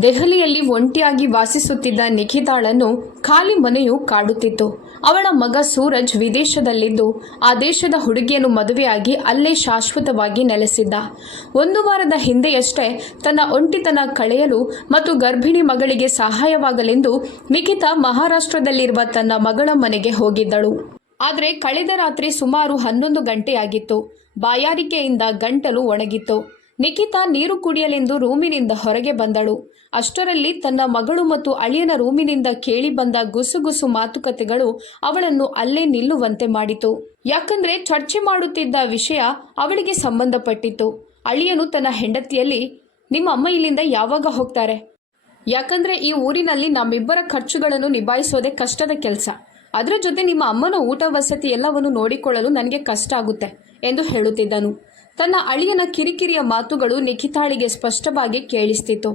ದೆಹಲಿಯಲ್ಲಿ ಒಂಟಿಯಾಗಿ ವಾಸಿಸುತ್ತಿದ್ದ ನಿಖಿತಾಳನ್ನು ಖಾಲಿ ಮನೆಯು ಕಾಡುತ್ತಿತ್ತು. ಅವಳ ಮಗ ಸೂರಜ್ ವಿದೇಶದಲ್ಲಿದ್ದು, ಆ ದೇಶದ ಹುಡುಗಿಯನ್ನು ಮದುವೆಯಾಗಿ ಅಲ್ಲೇ ಶಾಶ್ವತವಾಗಿ ನೆಲೆಸಿದ್ದ. ಒಂದು ವಾರದ ಹಿಂದೆಯಷ್ಟೇ ತನ್ನ ಒಂಟಿತನ ಕಳೆಯಲು ಮತ್ತು ಗರ್ಭಿಣಿ ಮಗಳಿಗೆ ಸಹಾಯವಾಗಲೆಂದು ನಿಖಿತಾ ಮಹಾರಾಷ್ಟ್ರದಲ್ಲಿರುವ ತನ್ನ ಮಗಳ ಮನೆಗೆ ಹೋಗಿದ್ದಳು. ಆದರೆ ಕಳೆದ ರಾತ್ರಿ ಸುಮಾರು ಹನ್ನೊಂದು ಗಂಟೆಯಾಗಿತ್ತು. ಬಾಯಾರಿಕೆಯಿಂದ ಗಂಟಲು ಒಣಗಿತ್ತು. ನಿಖಿತಾ ನೀರು ಕುಡಿಯಲೆಂದು ರೂಮಿನಿಂದ ಹೊರಗೆ ಬಂದಳು. ಅಷ್ಟರಲ್ಲಿ ತನ್ನ ಮಗಳು ಮತ್ತು ಅಳಿಯನ ರೂಮಿನಿಂದ ಕೇಳಿ ಬಂದ ಗುಸುಗುಸು ಮಾತುಕತೆಗಳು ಅವಳನ್ನು ಅಲ್ಲೇ ನಿಲ್ಲುವಂತೆ ಮಾಡಿತು. ಯಾಕಂದ್ರೆ ಚರ್ಚೆ ಮಾಡುತ್ತಿದ್ದ ವಿಷಯ ಅವಳಿಗೆ ಸಂಬಂಧಪಟ್ಟಿತ್ತು. ಅಳಿಯನು ತನ್ನ ಹೆಂಡತಿಯಲ್ಲಿ, ನಿಮ್ಮ ಅಮ್ಮ ಇಲ್ಲಿಂದ ಯಾವಾಗ ಹೋಗ್ತಾರೆ? ಯಾಕಂದ್ರೆ ಈ ಊರಿನಲ್ಲಿ ನಮ್ಮಿಬ್ಬರ ಖರ್ಚುಗಳನ್ನು ನಿಭಾಯಿಸೋದೇ ಕಷ್ಟದ ಕೆಲಸ. ಅದರ ಜೊತೆ ನಿಮ್ಮ ಅಮ್ಮನ ಊಟ ವಸತಿ ಎಲ್ಲವನ್ನು ನೋಡಿಕೊಳ್ಳಲು ನನಗೆ ಕಷ್ಟ ಆಗುತ್ತೆ ಎಂದು ಹೇಳುತ್ತಿದ್ದನು. ತನ್ನ ಅಳಿಯನ ಕಿರಿಕಿರಿಯ ಮಾತುಗಳು ನಿಖಿತಾಳಿಗೆ ಸ್ಪಷ್ಟವಾಗಿ ಕೇಳಿಸ್ತಿತ್ತು.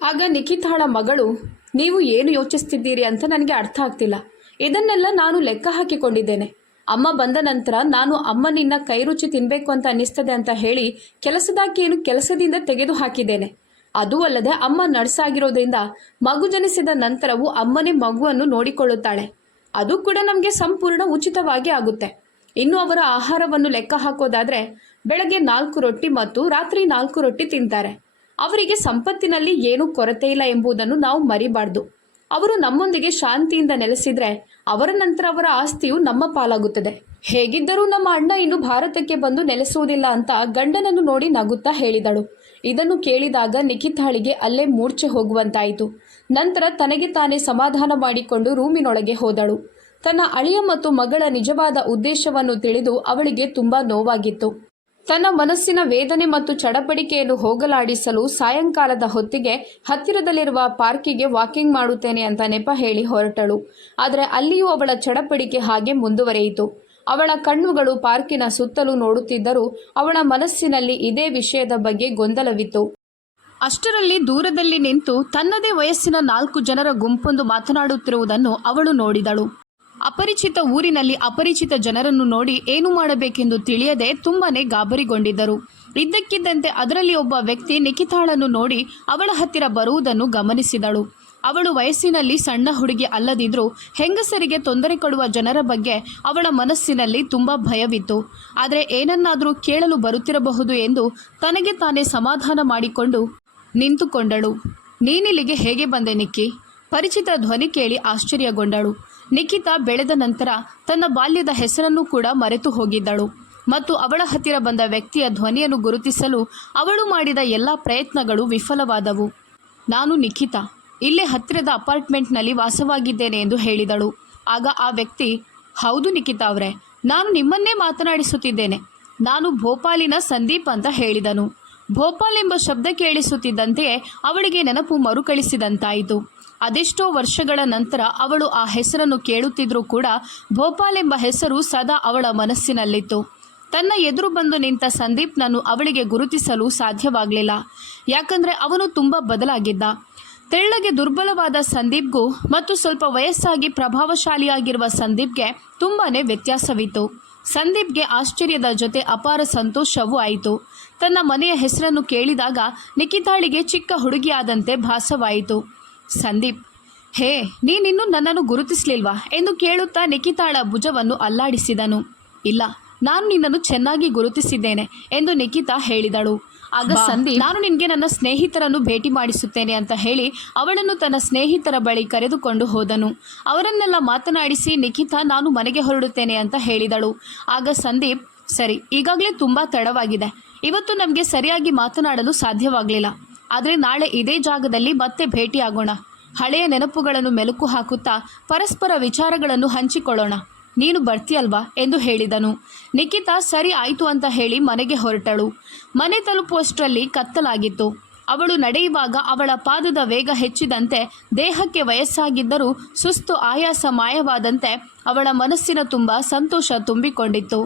ಆಗ ನಿಖಿತಾಳ ಮಗಳು, ನೀವು ಏನು ಯೋಚಿಸ್ತಿದ್ದೀರಿ ಅಂತ ನನಗೆ ಅರ್ಥ ಆಗ್ತಿಲ್ಲ. ಇದನ್ನೆಲ್ಲ ನಾನು ಲೆಕ್ಕ ಹಾಕಿಕೊಂಡಿದ್ದೇನೆ. ಅಮ್ಮ ಬಂದ ನಂತರ ನಾನು ಅಮ್ಮನಿನ್ನ ಕೈರುಚಿ ತಿನ್ಬೇಕು ಅಂತ ಅನ್ನಿಸ್ತದೆ ಅಂತ ಹೇಳಿ ಕೆಲಸದಾಕಿಯನ್ನು ಕೆಲಸದಿಂದ ತೆಗೆದು ಹಾಕಿದ್ದೇನೆ. ಅದೂ ಅಲ್ಲದೆ ಅಮ್ಮ ನರ್ಸಾಗಿರೋದ್ರಿಂದ ಮಗು ಜನಿಸಿದ ನಂತರವೂ ಅಮ್ಮನೇ ಮಗುವನ್ನು ನೋಡಿಕೊಳ್ಳುತ್ತಾಳೆ. ಅದು ಕೂಡ ನಮಗೆ ಸಂಪೂರ್ಣ ಉಚಿತವಾಗಿ ಆಗುತ್ತೆ. ಇನ್ನು ಅವರ ಆಹಾರವನ್ನು ಲೆಕ್ಕ ಹಾಕೋದಾದ್ರೆ ಬೆಳಗ್ಗೆ ನಾಲ್ಕು ರೊಟ್ಟಿ ಮತ್ತು ರಾತ್ರಿ ನಾಲ್ಕು ರೊಟ್ಟಿ ತಿಂತಾರೆ. ಅವರಿಗೆ ಸಂಪತ್ತಿನಲ್ಲಿ ಏನೂ ಕೊರತೆ ಇಲ್ಲ ಎಂಬುದನ್ನು ನಾವು ಮರಿಬಾರ್ದು. ಅವರು ನಮ್ಮೊಂದಿಗೆ ಶಾಂತಿಯಿಂದ ನೆಲೆಸಿದ್ರೆ ಅವರ ನಂತರ ಅವರ ಆಸ್ತಿಯು ನಮ್ಮ ಪಾಲಾಗುತ್ತದೆ. ಹೇಗಿದ್ದರೂ ನಮ್ಮ ಅಣ್ಣ ಇನ್ನು ಭಾರತಕ್ಕೆ ಬಂದು ನೆಲೆಸುವುದಿಲ್ಲ ಅಂತ ಗಂಡನನ್ನು ನೋಡಿ ನಗುತ್ತಾ ಹೇಳಿದಳು. ಇದನ್ನು ಕೇಳಿದಾಗ ನಿಖಿತಾಳಿಗೆ ಅಲ್ಲೇ ಮೂರ್ಛೆ ಹೋಗುವಂತಾಯಿತು. ನಂತರ ತನಗೆ ತಾನೇ ಸಮಾಧಾನ ಮಾಡಿಕೊಂಡು ರೂಮಿನೊಳಗೆ ಹೋದಳು. ತನ್ನ ಅಳಿಯ ಮತ್ತು ಮಗಳ ನಿಜವಾದ ಉದ್ದೇಶವನ್ನು ತಿಳಿದು ಅವಳಿಗೆ ತುಂಬಾ ನೋವಾಗಿತ್ತು. ತನ್ನ ಮನಸ್ಸಿನ ವೇದನೆ ಮತ್ತು ಚಡಪಡಿಕೆಯನ್ನು ಹೋಗಲಾಡಿಸಲು ಸಾಯಂಕಾಲದ ಹೊತ್ತಿಗೆ ಹತ್ತಿರದಲ್ಲಿರುವ ಪಾರ್ಕಿಗೆ ವಾಕಿಂಗ್ ಮಾಡುತ್ತೇನೆ ಅಂತ ನೆಪ ಹೇಳಿ ಹೊರಟಳು. ಆದರೆ ಅಲ್ಲಿಯೂ ಅವಳ ಚಡಪಡಿಕೆ ಹಾಗೆ ಮುಂದುವರೆಯಿತು. ಅವಳ ಕಣ್ಣುಗಳು ಪಾರ್ಕಿನ ಸುತ್ತಲೂ ನೋಡುತ್ತಿದ್ದರೂ ಅವಳ ಮನಸ್ಸಿನಲ್ಲಿ ಇದೇ ವಿಷಯದ ಬಗ್ಗೆ ಗೊಂದಲವಿತ್ತು. ಅಷ್ಟರಲ್ಲಿ ದೂರದಲ್ಲಿ ನಿಂತು ತನ್ನದೇ ವಯಸ್ಸಿನ ನಾಲ್ಕು ಜನರ ಗುಂಪೊಂದು ಮಾತನಾಡುತ್ತಿರುವುದನ್ನು ಅವಳು ನೋಡಿದಳು. ಅಪರಿಚಿತ ಊರಿನಲ್ಲಿ ಅಪರಿಚಿತ ಜನರನ್ನು ನೋಡಿ ಏನು ಮಾಡಬೇಕೆಂದು ತಿಳಿಯದೆ ತುಂಬಾನೇ ಗಾಬರಿಗೊಂಡಿದ್ದರು. ಇದ್ದಕ್ಕಿದ್ದಂತೆ ಅದರಲ್ಲಿ ಒಬ್ಬ ವ್ಯಕ್ತಿ ನಿಖಿತಾಳನ್ನು ನೋಡಿ ಅವಳ ಹತ್ತಿರ ಬರುವುದನ್ನು ಗಮನಿಸಿದಳು. ಅವಳು ವಯಸ್ಸಿನಲ್ಲಿ ಸಣ್ಣ ಹುಡುಗಿ ಅಲ್ಲದಿದ್ರೂ ಹೆಂಗಸರಿಗೆ ತೊಂದರೆ ಕೊಡುವ ಜನರ ಬಗ್ಗೆ ಅವಳ ಮನಸ್ಸಿನಲ್ಲಿ ತುಂಬ ಭಯವಿತ್ತು. ಆದರೆ ಏನನ್ನಾದರೂ ಕೇಳಲು ಬರುತ್ತಿರಬಹುದು ಎಂದು ತನಗೆ ತಾನೇ ಸಮಾಧಾನ ಮಾಡಿಕೊಂಡು ನಿಂತುಕೊಂಡಳು. ನೀನಿಲ್ಲಿಗೆ ಹೇಗೆ ಬಂದೆ ನಿಕ್ಕಿ? ಪರಿಚಿತ ಧ್ವನಿ ಕೇಳಿ ಆಶ್ಚರ್ಯಗೊಂಡಳು. ನಿಖಿತಾ ಬೆಳೆದ ನಂತರ ತನ್ನ ಬಾಲ್ಯದ ಹೆಸರನ್ನು ಕೂಡ ಮರೆತು ಹೋಗಿದ್ದಳು. ಮತ್ತು ಅವಳ ಹತ್ತಿರ ಬಂದ ವ್ಯಕ್ತಿಯ ಧ್ವನಿಯನ್ನು ಗುರುತಿಸಲು ಅವಳು ಮಾಡಿದ ಎಲ್ಲ ಪ್ರಯತ್ನಗಳು ವಿಫಲವಾದವು. ನಾನು ನಿಖಿತಾ, ಇಲ್ಲೇ ಹತ್ತಿರದ ಅಪಾರ್ಟ್ಮೆಂಟ್ನಲ್ಲಿ ವಾಸವಾಗಿದ್ದೇನೆ ಎಂದು ಹೇಳಿದಳು. ಆಗ ಆ ವ್ಯಕ್ತಿ, ಹೌದು ನಿಖಿತಾ ಅವರೇ, ನಾನು ನಿಮ್ಮನ್ನೇ ಮಾತನಾಡಿಸುತ್ತಿದ್ದೇನೆ. ನಾನು ಭೋಪಾಲಿನ ಸಂದೀಪ್ ಅಂತ ಹೇಳಿದನು. ಭೋಪಾಲ್ ಎಂಬ ಶಬ್ದ ಕೇಳಿಸುತ್ತಿದ್ದಂತೆಯೇ ಅವಳಿಗೆ ನೆನಪು ಮರುಕಳಿಸಿದಂತಾಯಿತು. ಅದೆಷ್ಟೋ ವರ್ಷಗಳ ನಂತರ ಅವಳು ಆ ಹೆಸರನ್ನು ಕೇಳುತ್ತಿದ್ರೂ ಕೂಡ ಭೋಪಾಲ್ ಎಂಬ ಹೆಸರು ಸದಾ ಅವಳ ಮನಸ್ಸಿನಲ್ಲಿತ್ತು. ತನ್ನ ಎದುರು ಬಂದು ನಿಂತ ಸಂದೀಪ್ನನ್ನು ಅವಳಿಗೆ ಗುರುತಿಸಲು ಸಾಧ್ಯವಾಗಲಿಲ್ಲ. ಯಾಕಂದ್ರೆ ಅವನು ತುಂಬ ಬದಲಾಗಿದ್ದ. ತೆಳ್ಳಗೆ ದುರ್ಬಲವಾದ ಸಂದೀಪ್ಗೂ ಮತ್ತು ಸ್ವಲ್ಪ ವಯಸ್ಸಾಗಿ ಪ್ರಭಾವಶಾಲಿಯಾಗಿರುವ ಸಂದೀಪ್ಗೆ ತುಂಬಾನೇ ವ್ಯತ್ಯಾಸವಿತ್ತು. ಸಂದೀಪ್ಗೆ ಆಶ್ಚರ್ಯದ ಜೊತೆ ಅಪಾರ ಸಂತೋಷವೂ ಆಯಿತು. ತನ್ನ ಮನೆಯ ಹೆಸರನ್ನು ಕೇಳಿದಾಗ ನಿಖಿತಾಳಿಗೆ ಚಿಕ್ಕ ಹುಡುಗಿಯಾದಂತೆ ಭಾಸವಾಯಿತು. ಸಂದೀಪ್, ಹೇ, ನೀನಿನ್ನು ನನ್ನನ್ನು ಗುರುತಿಸಲಿಲ್ವಾ ಎಂದು ಕೇಳುತ್ತಾ ನಿಖಿತಾಳ ಭುಜವನ್ನು ಅಲ್ಲಾಡಿಸಿದನು. ಇಲ್ಲ, ನಾನು ನಿನ್ನನ್ನು ಚೆನ್ನಾಗಿ ಗುರುತಿಸಿದ್ದೇನೆ ಎಂದು ನಿಖಿತಾ ಹೇಳಿದಳು. ಆಗ ಸಂದೀಪ್ ನಾನು ನಿನಗೆ ನನ್ನ ಸ್ನೇಹಿತರನ್ನು ಭೇಟಿ ಮಾಡಿಸುತ್ತೇನೆ ಅಂತ ಹೇಳಿ ಅವಳನ್ನು ತನ್ನ ಸ್ನೇಹಿತರ ಬಳಿ ಕರೆದುಕೊಂಡು ಹೋದನು. ಅವರನ್ನೆಲ್ಲ ಮಾತನಾಡಿಸಿ ನಿಖಿತಾ ನಾನು ಮನೆಗೆ ಹೊರಡುತ್ತೇನೆ ಅಂತ ಹೇಳಿದಳು. ಆಗ ಸಂದೀಪ್ ಸರಿ ಈಗಾಗಲೇ ತುಂಬ ತಡವಾಗಿದೆ. ಇವತ್ತು ನಮಗೆ ಸರಿಯಾಗಿ ಮಾತನಾಡಲು ಸಾಧ್ಯವಾಗಲಿಲ್ಲ. ಆದರೆ ನಾಳೆ ಇದೇ ಜಾಗದಲ್ಲಿ ಮತ್ತೆ ಭೇಟಿಯಾಗೋಣ. ಹಳೆಯ ನೆನಪುಗಳನ್ನು ಮೆಲುಕು ಹಾಕುತ್ತಾ ಪರಸ್ಪರ ವಿಚಾರಗಳನ್ನು ಹಂಚಿಕೊಳ್ಳೋಣ. ನೀನು ಬರ್ತೀಯಲ್ವಾ ಎಂದು ಹೇಳಿದನು. ನಿಖಿತಾ, ಸರಿ ಆಯಿತು ಅಂತ ಹೇಳಿ ಮನೆಗೆ ಹೊರಟಳು. ಮನೆ ತಲುಪುವಷ್ಟರಲ್ಲಿ ಕತ್ತಲಾಗಿತ್ತು. ಅವಳು ನಡೆಯುವಾಗ ಅವಳ ಪಾದದ ವೇಗ ಹೆಚ್ಚಿದಂತೆ ದೇಹಕ್ಕೆ ವಯಸ್ಸಾಗಿದ್ದರೂ ಸುಸ್ತು, ಆಯಾಸ ಮಾಯವಾದಂತೆ ಅವಳ ಮನಸ್ಸಿನ ತುಂಬ ಸಂತೋಷ ತುಂಬಿಕೊಂಡಿತ್ತು.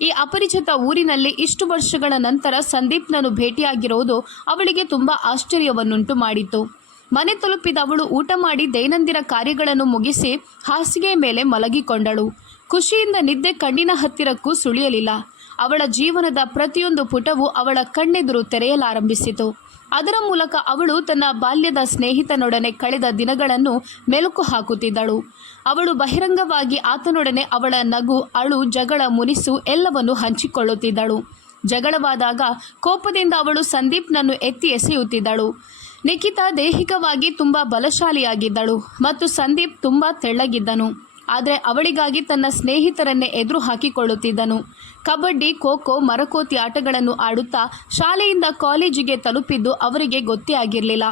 ಈ ಅಪರಿಚಿತ ಊರಿನಲ್ಲಿ ಇಷ್ಟು ವರ್ಷಗಳ ನಂತರ ಸಂದೀಪ್ನನ್ನು ಭೇಟಿಯಾಗಿರುವುದು ಅವಳಿಗೆ ತುಂಬ ಆಶ್ಚರ್ಯವನ್ನುಂಟು ಮಾಡಿತು ಮನೆ ತಲುಪಿದ ಅವಳು ಊಟ ಮಾಡಿ ದೈನಂದಿನ ಕಾರ್ಯಗಳನ್ನು ಮುಗಿಸಿ ಹಾಸಿಗೆಯ ಮೇಲೆ ಮಲಗಿಕೊಂಡಳು. ಖುಷಿಯಿಂದ ನಿದ್ದೆ ಕಣ್ಣಿನ ಹತ್ತಿರಕ್ಕೂ ಸುಳಿಯಲಿಲ್ಲ. ಅವಳ ಜೀವನದ ಪ್ರತಿಯೊಂದು ಪುಟವು ಅವಳ ಕಣ್ಣೆದುರು ತೆರೆಯಲಾರಂಭಿಸಿತು. ಅದರ ಮೂಲಕ ಅವಳು ತನ್ನ ಬಾಲ್ಯದ ಸ್ನೇಹಿತನೊಡನೆ ಕಳೆದ ದಿನಗಳನ್ನು ಮೆಲುಕು ಹಾಕುತ್ತಿದ್ದಳು. ಅವಳು ಬಹಿರಂಗವಾಗಿ ಆತನೊಡನೆ ಅವಳ ನಗು, ಅಳು, ಜಗಳ, ಮುನಿಸು ಎಲ್ಲವನ್ನು ಹಂಚಿಕೊಳ್ಳುತ್ತಿದ್ದಳು. ಜಗಳವಾದಾಗ ಕೋಪದಿಂದ ಅವಳು ಸಂದೀಪ್ನನ್ನು ಎತ್ತಿ ಎಸೆಯುತ್ತಿದ್ದಳು. ನಿಖಿತಾ ದೈಹಿಕವಾಗಿ ತುಂಬ ಬಲಶಾಲಿಯಾಗಿದ್ದಳು ಮತ್ತು ಸಂದೀಪ್ ತುಂಬ ತೆಳ್ಳಗಿದ್ದನು. ಆದರೆ ಅವಳಿಗಾಗಿ ತನ್ನ ಸ್ನೇಹಿತರನ್ನೇ ಎದುರು ಹಾಕಿಕೊಳ್ಳುತ್ತಿದ್ದನು. ಕಬಡ್ಡಿ, ಖೋಖೋ, ಮರಕೋತಿ ಆಟಗಳನ್ನು ಆಡುತ್ತಾ ಶಾಲೆಯಿಂದ ಕಾಲೇಜಿಗೆ ತಲುಪಿದ್ದು ಅವರಿಗೆ ಗೊತ್ತೇ ಆಗಿರಲಿಲ್ಲ.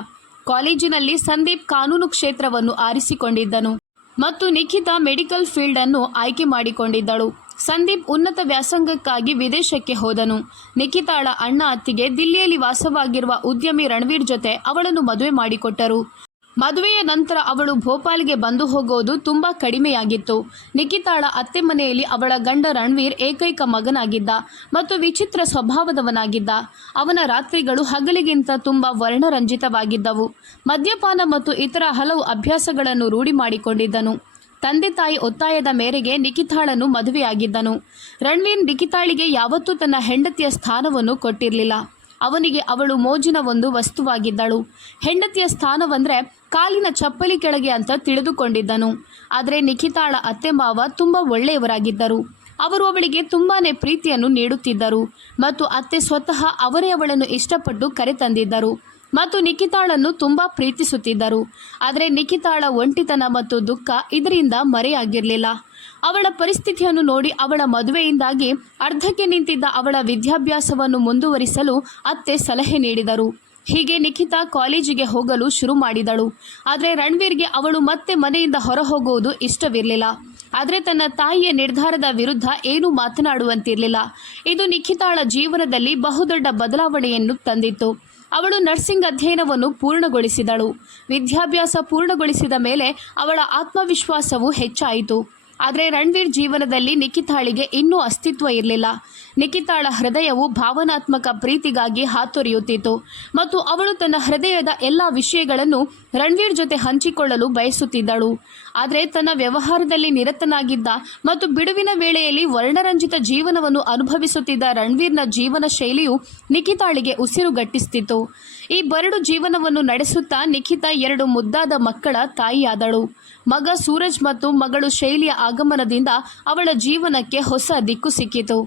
ಕಾಲೇಜಿನಲ್ಲಿ ಸಂದೀಪ್ ಕಾನೂನು ಕ್ಷೇತ್ರವನ್ನು ಆರಿಸಿಕೊಂಡಿದ್ದನು ಮತ್ತು ನಿಖಿತಾ ಮೆಡಿಕಲ್ ಫೀಲ್ಡ್ ಅನ್ನು ಆಯ್ಕೆ ಮಾಡಿಕೊಂಡಿದ್ದಳು. ಸಂದೀಪ್ ಉನ್ನತ ವ್ಯಾಸಂಗಕ್ಕಾಗಿ ವಿದೇಶಕ್ಕೆ ಹೋದನು. ನಿಖಿತಾಳ ಅಣ್ಣ ಅತ್ತಿಗೆ ದಿಲ್ಲಿಯಲ್ಲಿ ವಾಸವಾಗಿರುವ ಉದ್ಯಮಿ ರಣವೀರ್ ಜೊತೆ ಅವಳನ್ನು ಮದುವೆ ಮಾಡಿಕೊಟ್ಟರು. ಮದುವೆಯ ನಂತರ ಅವಳು ಭೋಪಾಲ್ಗೆ ಬಂದು ಹೋಗೋದು ತುಂಬಾ ಕಡಿಮೆಯಾಗಿತ್ತು. ನಿಖಿತಾಳ ಅತ್ತೆ ಮನೆಯಲ್ಲಿ ಅವಳ ಗಂಡ ರಣವೀರ್ ಏಕೈಕ ಮಗನಾಗಿದ್ದ ಮತ್ತು ವಿಚಿತ್ರ ಸ್ವಭಾವದವನಾಗಿದ್ದ. ಅವನ ರಾತ್ರಿಗಳು ಹಗಲಿಗಿಂತ ತುಂಬಾ ವರ್ಣರಂಜಿತವಾಗಿದ್ದವು. ಮದ್ಯಪಾನ ಮತ್ತು ಇತರ ಹಲವು ಅಭ್ಯಾಸಗಳನ್ನು ರೂಢಿ ಮಾಡಿಕೊಂಡಿದ್ದನು. ತಂದೆ ತಾಯಿ ಒತ್ತಾಯದ ಮೇರೆಗೆ ನಿಖಿತಾಳನ್ನು ಮದುವೆಯಾಗಿದ್ದನು. ರಣವೀರ್ ನಿಖಿತಾಳಿಗೆ ಯಾವತ್ತೂ ತನ್ನ ಹೆಂಡತಿಯ ಸ್ಥಾನವನ್ನು ಕೊಟ್ಟಿರಲಿಲ್ಲ. ಅವನಿಗೆ ಅವಳು ಮೋಜಿನ ಒಂದು ವಸ್ತುವಾಗಿದ್ದಳು. ಹೆಂಡತಿಯ ಸ್ಥಾನವಂದ್ರೆ ಕಾಲಿನ ಚಪ್ಪಲಿ ಕೆಳಗೆ ಅಂತ ತಿಳಿದುಕೊಂಡಿದ್ದನು. ಆದರೆ ನಿಖಿತಾಳ ಅತ್ತೆ ಮಾವ ತುಂಬ ಒಳ್ಳೆಯವರಾಗಿದ್ದರು. ಅವರು ಅವಳಿಗೆ ತುಂಬಾನೇ ಪ್ರೀತಿಯನ್ನು ನೀಡುತ್ತಿದ್ದರು ಮತ್ತು ಅತ್ತೆ ಸ್ವತಃ ಅವರೇ ಅವಳನ್ನು ಇಷ್ಟಪಟ್ಟು ಕರೆತಂದಿದ್ದರು ಮತ್ತು ನಿಖಿತಾಳನ್ನು ತುಂಬಾ ಪ್ರೀತಿಸುತ್ತಿದ್ದರು. ಆದರೆ ನಿಖಿತಾಳ ಒಂಟಿತನ ಮತ್ತು ದುಃಖ ಇದರಿಂದ ಮರೆಯಾಗಿರಲಿಲ್ಲ. ಅವಳ ಪರಿಸ್ಥಿತಿಯನ್ನು ನೋಡಿ ಅವಳ ಮದುವೆಯಿಂದಾಗಿ ಅರ್ಧಕ್ಕೆ ನಿಂತಿದ್ದ ಅವಳ ವಿದ್ಯಾಭ್ಯಾಸವನ್ನು ಮುಂದುವರಿಸಲು ಅತ್ತೆ ಸಲಹೆ ನೀಡಿದರು. ಹೀಗೆ ನಿಖಿತಾ ಕಾಲೇಜಿಗೆ ಹೋಗಲು ಶುರು ಮಾಡಿದಳು. ಆದರೆ ರಣವೀರ್ಗೆ ಅವಳು ಮತ್ತೆ ಮನೆಯಿಂದ ಹೊರ ಹೋಗುವುದು ಇಷ್ಟವಿರಲಿಲ್ಲ. ಆದರೆ ತನ್ನ ತಾಯಿಯ ನಿರ್ಧಾರದ ವಿರುದ್ಧ ಏನೂ ಮಾತನಾಡುವಂತಿರಲಿಲ್ಲ. ಇದು ನಿಖಿತಾಳ ಜೀವನದಲ್ಲಿ ಬಹುದೊಡ್ಡ ಬದಲಾವಣೆಯನ್ನು ತಂದಿತ್ತು. ಅವಳು ನರ್ಸಿಂಗ್ ಅಧ್ಯಯನವನ್ನು ಪೂರ್ಣಗೊಳಿಸಿದಳು. ವಿದ್ಯಾಭ್ಯಾಸ ಪೂರ್ಣಗೊಳಿಸಿದ ಮೇಲೆ ಅವಳ ಆತ್ಮವಿಶ್ವಾಸವು ಹೆಚ್ಚಾಯಿತು. ಆದರೆ ರಣವೀರ್ ಜೀವನದಲ್ಲಿ ನಿಖಿತಾಳಿಗೆ ಇನ್ನೂ ಅಸ್ತಿತ್ವ ಇರಲಿಲ್ಲ. ನಿಖಿತಾಳ ಹೃದಯವು ಭಾವನಾತ್ಮಕ ಪ್ರೀತಿಗಾಗಿ ಹಾತೊರೆಯುತ್ತಿತ್ತು. ಮತ್ತು ಅವಳು ತನ್ನ ಹೃದಯದ ಎಲ್ಲ ವಿಷಯಗಳನ್ನು ರಣವೀರ್ ಜೊತೆ ಹಂಚಿಕೊಳ್ಳಲು ಬಯಸುತ್ತಿದ್ದಳು. ಆದರೆ ತನ್ನ ವ್ಯವಹಾರದಲ್ಲಿ ನಿರತನಾಗಿದ್ದ ಮತ್ತು ಬಿಡುವಿನ ವೇಳೆಯಲ್ಲಿ ವರ್ಣರಂಜಿತ ಜೀವನವನ್ನು ಅನುಭವಿಸುತ್ತಿದ್ದ ರಣವೀರ್ನ ಜೀವನ ಶೈಲಿಯು ನಿಖಿತಾಳಿಗೆ ಉಸಿರುಗಟ್ಟಿಸ್ತಿತ್ತು ಈ ಬರಡು ಜೀವನವನ್ನು ನಡೆಸುತ್ತಾ ನಿಖಿತಾ ಎರಡು ಮುದ್ದಾದ ಮಕ್ಕಳ ತಾಯಿಯಾದಳು. ಮಗ ಸೂರಜ್ ಮತ್ತು ಮಗಳು ಶೈಲಿಯ ಆಗಮನದಿಂದ ಅವಳ ಜೀವನಕ್ಕೆ ಹೊಸ ದಿಕ್ಕು ಸಿಕ್ಕಿತು.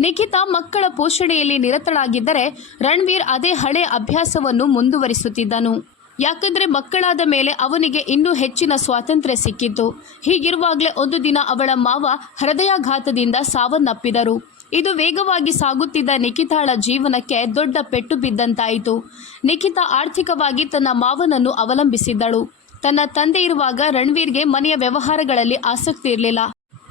ನಿಖಿತಾ ಮಕ್ಕಳ ಪೋಷಣೆಯಲ್ಲಿ ನಿರತಳಾಗಿದ್ದರೆ ರಣವೀರ್ ಅದೇ ಹಳೆ ಅಭ್ಯಾಸವನ್ನು ಮುಂದುವರಿಸುತ್ತಿದ್ದನು. ಯಾಕಂದ್ರೆ ಮಕ್ಕಳಾದ ಮೇಲೆ ಅವನಿಗೆ ಇನ್ನೂ ಹೆಚ್ಚಿನ ಸ್ವಾತಂತ್ರ್ಯ ಸಿಕ್ಕಿತ್ತು. ಹೀಗಿರುವಾಗಲೇ ಒಂದು ದಿನ ಅವಳ ಮಾವ ಹೃದಯಾಘಾತದಿಂದ ಸಾವನ್ನಪ್ಪಿದರು. ಇದು ವೇಗವಾಗಿ ಸಾಗುತ್ತಿದ್ದ ನಿಖಿತಾಳ ಜೀವನಕ್ಕೆ ದೊಡ್ಡ ಪೆಟ್ಟು ಬಿದ್ದಂತಾಯಿತು. ನಿಖಿತಾ ಆರ್ಥಿಕವಾಗಿ ತನ್ನ ಮಾವನನ್ನು ಅವಲಂಬಿಸಿದ್ದಳು. ತನ್ನ ತಂದೆ ಇರುವಾಗ ರಣವೀರ್ಗೆ ಮನೆಯ ವ್ಯವಹಾರಗಳಲ್ಲಿ ಆಸಕ್ತಿ ಇರಲಿಲ್ಲ.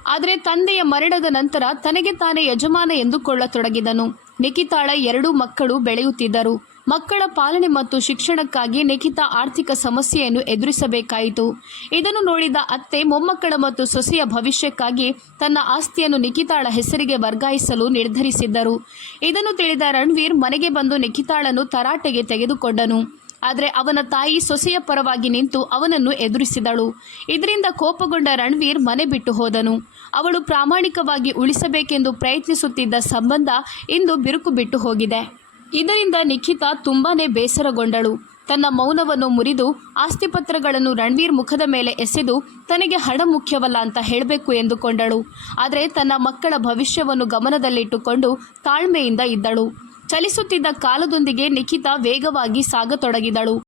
ಆದರೆ ತಂದೆಯ ಮರಣದ ನಂತರ ತನಗೆ ತಾನೇ ಯಜಮಾನ ಎಂದುಕೊಳ್ಳತೊಡಗಿದನು. ನಿಖಿತಾಳ ಎರಡೂ ಮಕ್ಕಳು ಬೆಳೆಯುತ್ತಿದ್ದರು. ಮಕ್ಕಳ ಪಾಲನೆ ಮತ್ತು ಶಿಕ್ಷಣಕ್ಕಾಗಿ ನಿಖಿತಾ ಆರ್ಥಿಕ ಸಮಸ್ಯೆಯನ್ನು ಎದುರಿಸಬೇಕಾಯಿತು. ಇದನ್ನು ನೋಡಿದ ಅತ್ತೆ, ಮೊಮ್ಮಕ್ಕಳ ಮತ್ತು ಸೊಸೆಯ ಭವಿಷ್ಯಕ್ಕಾಗಿ ತನ್ನ ಆಸ್ತಿಯನ್ನು ನಿಖಿತಾಳ ಹೆಸರಿಗೆ ವರ್ಗಾಯಿಸಲು ನಿರ್ಧರಿಸಿದ್ದರು. ಇದನ್ನು ತಿಳಿದ ರಣವೀರ್ ಮನೆಗೆ ಬಂದು ನಿಖಿತಾಳನ್ನು ತರಾಟೆಗೆ ತೆಗೆದುಕೊಂಡನು. ಆದರೆ ಅವನ ತಾಯಿ ಸೊಸೆಯ ಪರವಾಗಿ ನಿಂತು ಅವನನ್ನು ಎದುರಿಸಿದಳು. ಇದರಿಂದ ಕೋಪಗೊಂಡ ರಣವೀರ್ ಮನೆ ಬಿಟ್ಟು ಹೋದನು. ಅವಳು ಪ್ರಾಮಾಣಿಕವಾಗಿ ಉಳಿಸಬೇಕೆಂದು ಪ್ರಯತ್ನಿಸುತ್ತಿದ್ದ ಸಂಬಂಧ ಇಂದು ಬಿರುಕು ಬಿಟ್ಟು ಹೋಗಿದೆ. ಇದರಿಂದ ನಿಖಿತಾ ತುಂಬಾನೇ ಬೇಸರಗೊಂಡಳು. ತನ್ನ ಮೌನವನ್ನು ಮುರಿದು ಆಸ್ತಿಪತ್ರಗಳನ್ನು ರಣವೀರ್ ಮುಖದ ಮೇಲೆ ಎಸೆದು ತನಗೆ ಹಣ ಮುಖ್ಯವಲ್ಲ ಅಂತ ಹೇಳಬೇಕು ಎಂದುಕೊಂಡಳು. ಆದರೆ ತನ್ನ ಮಕ್ಕಳ ಭವಿಷ್ಯವನ್ನು ಗಮನದಲ್ಲಿಟ್ಟುಕೊಂಡು ತಾಳ್ಮೆಯಿಂದ ಇದ್ದಳು. ಚಲಿಸುತ್ತಿದ್ದ ಕಾಲದೊಂದಿಗೆ ನಿಖಿತಾ ವೇಗವಾಗಿ ಸಾಗತೊಡಗಿದಳು.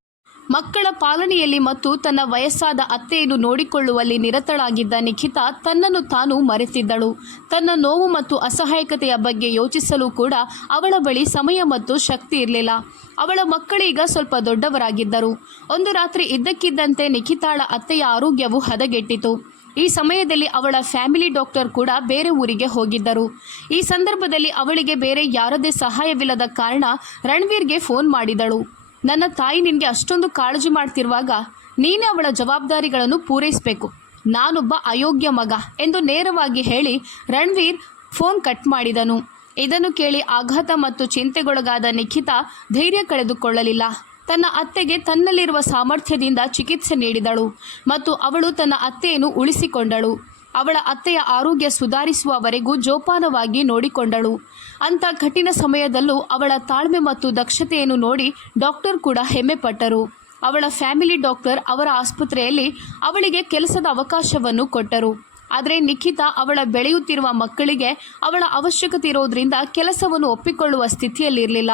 ಮಕ್ಕಳ ಪಾಲನೆಯಲ್ಲಿ ಮತ್ತು ತನ್ನ ವಯಸ್ಸಾದ ಅತ್ತೆಯನ್ನು ನೋಡಿಕೊಳ್ಳುವಲ್ಲಿ ನಿರತಳಾಗಿದ್ದ ನಿಖಿತಾ ತನ್ನನ್ನು ತಾನು ಮರೆತಿದ್ದಳು. ತನ್ನ ನೋವು ಮತ್ತು ಅಸಹಾಯಕತೆಯ ಬಗ್ಗೆ ಯೋಚಿಸಲು ಕೂಡ ಅವಳ ಬಳಿ ಸಮಯ ಮತ್ತು ಶಕ್ತಿ ಇರಲಿಲ್ಲ. ಅವಳ ಮಕ್ಕಳೀಗ ಸ್ವಲ್ಪ ದೊಡ್ಡವರಾಗಿದ್ದರು. ಒಂದು ರಾತ್ರಿ ಇದ್ದಕ್ಕಿದ್ದಂತೆ ನಿಖಿತಾಳ ಅತ್ತೆಯ ಆರೋಗ್ಯವು ಹದಗೆಟ್ಟಿತು. ಈ ಸಮಯದಲ್ಲಿ ಅವಳ ಫ್ಯಾಮಿಲಿ ಡಾಕ್ಟರ್ ಕೂಡ ಬೇರೆ ಊರಿಗೆ ಹೋಗಿದ್ದರು. ಈ ಸಂದರ್ಭದಲ್ಲಿ ಅವಳಿಗೆ ಬೇರೆ ಯಾರದೇ ಸಹಾಯವಿಲ್ಲದ ಕಾರಣ ರಣವೀರ್ಗೆ ಫೋನ್ ಮಾಡಿದಳು. ನನ್ನ ತಾಯಿ ನಿನಗೆ ಅಷ್ಟೊಂದು ಕಾಳಜಿ ಮಾಡ್ತಿರುವಾಗ ನೀನೇ ಅವಳ ಜವಾಬ್ದಾರಿಗಳನ್ನು ಪೂರೈಸಬೇಕು. ನಾನೊಬ್ಬ ಅಯೋಗ್ಯ ಮಗ ಎಂದು ನೇರವಾಗಿ ಹೇಳಿ ರಣವೀರ್ ಫೋನ್ ಕಟ್ ಮಾಡಿದನು. ಇದನ್ನು ಕೇಳಿ ಆಘಾತ ಮತ್ತು ಚಿಂತೆಗೊಳಗಾದ ನಿಖಿತಾ ಧೈರ್ಯ ಕಳೆದುಕೊಳ್ಳಲಿಲ್ಲ. ತನ್ನ ಅತ್ತೆಗೆ ತನ್ನಲ್ಲಿರುವ ಸಾಮರ್ಥ್ಯದಿಂದ ಚಿಕಿತ್ಸೆ ನೀಡಿದಳು ಮತ್ತು ಅವಳು ತನ್ನ ಅತ್ತೆಯನ್ನು ಉಳಿಸಿಕೊಂಡಳು. ಅವಳ ಅತ್ತೆಯ ಆರೋಗ್ಯ ಸುಧಾರಿಸುವವರೆಗೂ ಜೋಪಾನವಾಗಿ ನೋಡಿಕೊಂಡಳು. ಅಂಥ ಕಠಿಣ ಸಮಯದಲ್ಲೂ ಅವಳ ತಾಳ್ಮೆ ಮತ್ತು ದಕ್ಷತೆಯನ್ನು ನೋಡಿ ಡಾಕ್ಟರ್ ಕೂಡ ಹೆಮ್ಮೆಪಟ್ಟರು ಅವಳ ಫ್ಯಾಮಿಲಿ ಡಾಕ್ಟರ್ ಅವರ ಆಸ್ಪತ್ರೆಯಲ್ಲಿ ಅವಳಿಗೆ ಕೆಲಸದ ಅವಕಾಶವನ್ನು ಕೊಟ್ಟರು. ಆದರೆ ನಿಖಿತಾ ಅವಳ ಬೆಳೆಯುತ್ತಿರುವ ಮಕ್ಕಳಿಗೆ ಅವಳ ಅವಶ್ಯಕತೆ ಇರೋದ್ರಿಂದ ಕೆಲಸವನ್ನು ಒಪ್ಪಿಕೊಳ್ಳುವ ಸ್ಥಿತಿಯಲ್ಲಿರಲಿಲ್ಲ.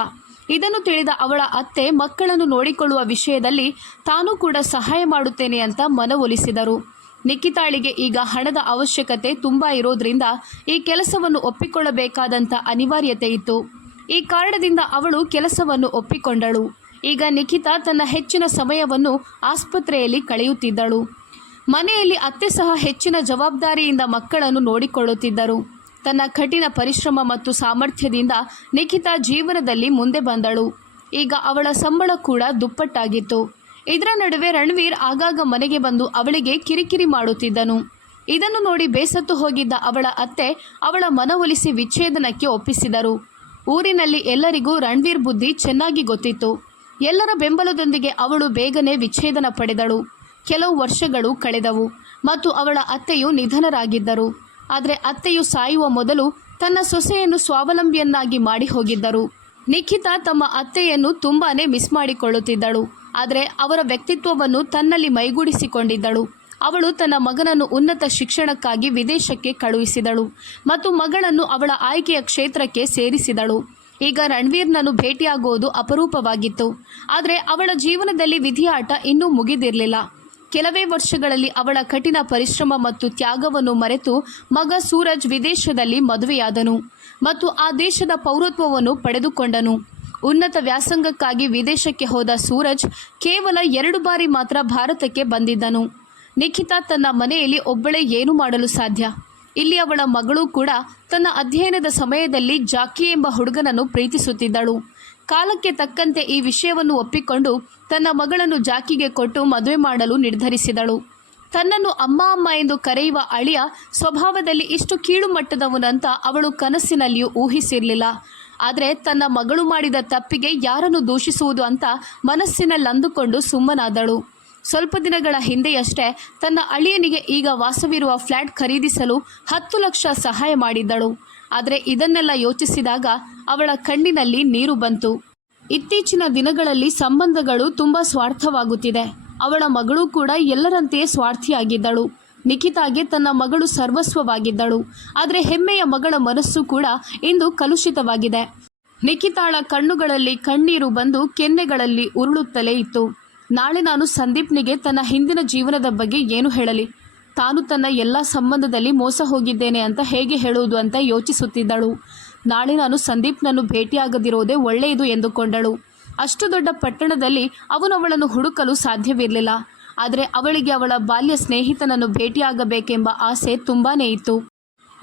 ಇದನ್ನು ತಿಳಿದ ಅವಳ ಅತ್ತೆ ಮಕ್ಕಳನ್ನು ನೋಡಿಕೊಳ್ಳುವ ವಿಷಯದಲ್ಲಿ ತಾನೂ ಕೂಡ ಸಹಾಯ ಮಾಡುತ್ತೇನೆ ಅಂತ ಮನವೊಲಿಸಿದರು. ನಿಖಿತಾಳಿಗೆ ಈಗ ಹಣದ ಅವಶ್ಯಕತೆ ತುಂಬ ಇರೋದ್ರಿಂದ ಈ ಕೆಲಸವನ್ನು ಒಪ್ಪಿಕೊಳ್ಳಬೇಕಾದಂಥ ಅನಿವಾರ್ಯತೆ ಇತ್ತು. ಈ ಕಾರಣದಿಂದ ಅವಳು ಕೆಲಸವನ್ನು ಒಪ್ಪಿಕೊಂಡಳು. ಈಗ ನಿಖಿತಾ ತನ್ನ ಹೆಚ್ಚಿನ ಸಮಯವನ್ನು ಆಸ್ಪತ್ರೆಯಲ್ಲಿ ಕಳೆಯುತ್ತಿದ್ದಳು. ಮನೆಯಲ್ಲಿ ಅತ್ತೆ ಸಹ ಹೆಚ್ಚಿನ ಜವಾಬ್ದಾರಿಯಿಂದ ಮಕ್ಕಳನ್ನು ನೋಡಿಕೊಳ್ಳುತ್ತಿದ್ದರು. ತನ್ನ ಕಠಿಣ ಪರಿಶ್ರಮ ಮತ್ತು ಸಾಮರ್ಥ್ಯದಿಂದ ನಿಖಿತಾ ಜೀವನದಲ್ಲಿ ಮುಂದೆ ಬಂದಳು. ಈಗ ಅವಳ ಸಂಬಳ ಕೂಡ ದುಪ್ಪಟ್ಟಾಗಿತ್ತು. ಇದರ ನಡುವೆ ರಣವೀರ್ ಆಗಾಗ ಮನೆಗೆ ಬಂದು ಅವಳಿಗೆ ಕಿರಿಕಿರಿ ಮಾಡುತ್ತಿದ್ದನು. ಇದನ್ನು ನೋಡಿ ಬೇಸತ್ತು ಹೋಗಿದ್ದ ಅವಳ ಅತ್ತೆ ಅವಳ ಮನವೊಲಿಸಿ ವಿಚ್ಛೇದನಕ್ಕೆ ಒಪ್ಪಿಸಿದರು. ಊರಿನಲ್ಲಿ ಎಲ್ಲರಿಗೂ ರಣವೀರ್ ಬುದ್ಧಿ ಚೆನ್ನಾಗಿ ಗೊತ್ತಿತ್ತು. ಎಲ್ಲರ ಬೆಂಬಲದೊಂದಿಗೆ ಅವಳು ಬೇಗನೆ ವಿಚ್ಛೇದನ ಪಡೆದಳು. ಕೆಲವು ವರ್ಷಗಳು ಕಳೆದವು ಮತ್ತು ಅವಳ ಅತ್ತೆಯು ನಿಧನರಾಗಿದ್ದರು. ಆದರೆ ಅತ್ತೆಯು ಸಾಯುವ ಮೊದಲು ತನ್ನ ಸೊಸೆಯನ್ನು ಸ್ವಾವಲಂಬಿಯನ್ನಾಗಿ ಮಾಡಿ ಹೋಗಿದ್ದರು ನಿಖಿತಾ ತಮ್ಮ ಅತ್ತೆಯನ್ನು ತುಂಬಾನೇ ಮಿಸ್ ಮಾಡಿಕೊಳ್ಳುತ್ತಿದ್ದಳು. ಆದರೆ ಅವರ ವ್ಯಕ್ತಿತ್ವವನ್ನು ತನ್ನಲ್ಲಿ ಮೈಗೂಡಿಸಿಕೊಂಡಿದ್ದಳು. ಅವಳು ತನ್ನ ಮಗನನ್ನು ಉನ್ನತ ಶಿಕ್ಷಣಕ್ಕಾಗಿ ವಿದೇಶಕ್ಕೆ ಕಳುಹಿಸಿದಳು ಮತ್ತು ಮಗಳನ್ನು ಅವಳ ಆಯ್ಕೆಯ ಕ್ಷೇತ್ರಕ್ಕೆ ಸೇರಿಸಿದಳು. ಈಗ ರಣವೀರ್ನನ್ನು ಭೇಟಿಯಾಗುವುದು ಅಪರೂಪವಾಗಿತ್ತು. ಆದರೆ ಅವಳ ಜೀವನದಲ್ಲಿ ವಿಧಿಯಾಟ ಇನ್ನೂ ಮುಗಿದಿರಲಿಲ್ಲ. ಕೆಲವೇ ವರ್ಷಗಳಲ್ಲಿ ಅವಳ ಕಠಿಣ ಪರಿಶ್ರಮ ಮತ್ತು ತ್ಯಾಗವನ್ನು ಮರೆತು ಮಗ ಸೂರಜ್ ವಿದೇಶದಲ್ಲಿ ಮದುವೆಯಾದನು ಮತ್ತು ಆ ದೇಶದ ಪೌರತ್ವವನ್ನು ಪಡೆದುಕೊಂಡನು. ಉನ್ನತ ವ್ಯಾಸಂಗಕ್ಕಾಗಿ ವಿದೇಶಕ್ಕೆ ಹೋದ ಸೂರಜ್ ಕೇವಲ ಎರಡು ಬಾರಿ ಮಾತ್ರ ಭಾರತಕ್ಕೆ ಬಂದಿದ್ದನು. ನಿಖಿತಾ ತನ್ನ ಮನೆಯಲ್ಲಿ ಒಬ್ಬಳೇ ಏನು ಮಾಡಲು ಸಾಧ್ಯ? ಇಲ್ಲಿ ಅವಳ ಮಗಳು ಕೂಡ ತನ್ನ ಅಧ್ಯಯನದ ಸಮಯದಲ್ಲಿ ಜಾಕಿ ಎಂಬ ಹುಡುಗನನ್ನು ಪ್ರೀತಿಸುತ್ತಿದ್ದಳು. ಕಾಲಕ್ಕೆ ತಕ್ಕಂತೆ ಈ ವಿಷಯವನ್ನು ಒಪ್ಪಿಕೊಂಡು ತನ್ನ ಮಗಳನ್ನು ಜಾಕಿಗೆ ಕೊಟ್ಟು ಮದುವೆ ಮಾಡಲು ನಿರ್ಧರಿಸಿದಳು. ತನ್ನನ್ನು ಅಮ್ಮ ಅಮ್ಮ ಎಂದು ಕರೆಯುವ ಅಳಿಯ ಸ್ವಭಾವದಲ್ಲಿ ಇಷ್ಟು ಕೀಳುಮಟ್ಟದವನಂತ ಅವಳು ಕನಸಿನಲ್ಲಿಯೂ ಊಹಿಸಿರಲಿಲ್ಲ. ಆದರೆ ತನ್ನ ಮಗಳು ಮಾಡಿದ ತಪ್ಪಿಗೆ ಯಾರನ್ನು ದೂಷಿಸುವುದು ಅಂತ ಮನಸ್ಸಿನಲ್ಲಂದುಕೊಂಡು ಸುಮ್ಮನಾದಳು. ಸ್ವಲ್ಪ ದಿನಗಳ ಹಿಂದೆಯಷ್ಟೇ ತನ್ನ ಅಳಿಯನಿಗೆ ಈಗ ವಾಸವಿರುವ ಫ್ಲ್ಯಾಟ್ ಖರೀದಿಸಲು ಹತ್ತು ಲಕ್ಷ ಸಹಾಯ ಮಾಡಿದ್ದಳು. ಆದರೆ ಇದನ್ನೆಲ್ಲ ಯೋಚಿಸಿದಾಗ ಅವಳ ಕಣ್ಣಿನಲ್ಲಿ ನೀರು ಬಂತು. ಇತ್ತೀಚಿನ ದಿನಗಳಲ್ಲಿ ಸಂಬಂಧಗಳು ತುಂಬ ಸ್ವಾರ್ಥವಾಗುತ್ತಿದೆ. ಅವಳ ಮಗಳು ಕೂಡ ಎಲ್ಲರಂತೆಯೇ ಸ್ವಾರ್ಥಿಯಾಗಿದ್ದಳು. ನಿಖಿತಾಗೆ ತನ್ನ ಮಗಳು ಸರ್ವಸ್ವವಾಗಿದ್ದಳು. ಆದರೆ ಹೆಮ್ಮೆಯ ಮಗಳ ಮನಸ್ಸು ಕೂಡ ಇಂದು ಕಲುಷಿತವಾಗಿದೆ. ನಿಖಿತಾಳ ಕಣ್ಣುಗಳಲ್ಲಿ ಕಣ್ಣೀರು ಬಂದು ಕೆನ್ನೆಗಳಲ್ಲಿ ಉರುಳುತ್ತಲೇ ಇತ್ತು. ನಾಳೆ ನಾನು ಸಂದೀಪ್ನಿಗೆ ತನ್ನ ಹಿಂದಿನ ಜೀವನದ ಬಗ್ಗೆ ಏನು ಹೇಳಲಿ? ತಾನು ತನ್ನ ಎಲ್ಲ ಸಂಬಂಧದಲ್ಲಿ ಮೋಸ ಹೋಗಿದ್ದೇನೆ ಅಂತ ಹೇಗೆ ಹೇಳುವುದು ಅಂತ ಯೋಚಿಸುತ್ತಿದ್ದಳು. ನಾಳೆ ನಾನು ಸಂದೀಪ್ನನ್ನು ಭೇಟಿಯಾಗದಿರೋದೇ ಒಳ್ಳೆಯದು ಎಂದುಕೊಂಡಳು. ಅಷ್ಟು ದೊಡ್ಡ ಪಟ್ಟಣದಲ್ಲಿ ಅವನು ಅವಳನ್ನು ಹುಡುಕಲು ಸಾಧ್ಯವಿರಲಿಲ್ಲ. ಆದರೆ ಅವಳಿಗೆ ಅವಳ ಬಾಲ್ಯ ಸ್ನೇಹಿತನನ್ನು ಭೇಟಿಯಾಗಬೇಕೆಂಬ ಆಸೆ ತುಂಬಾನೇ ಇತ್ತು.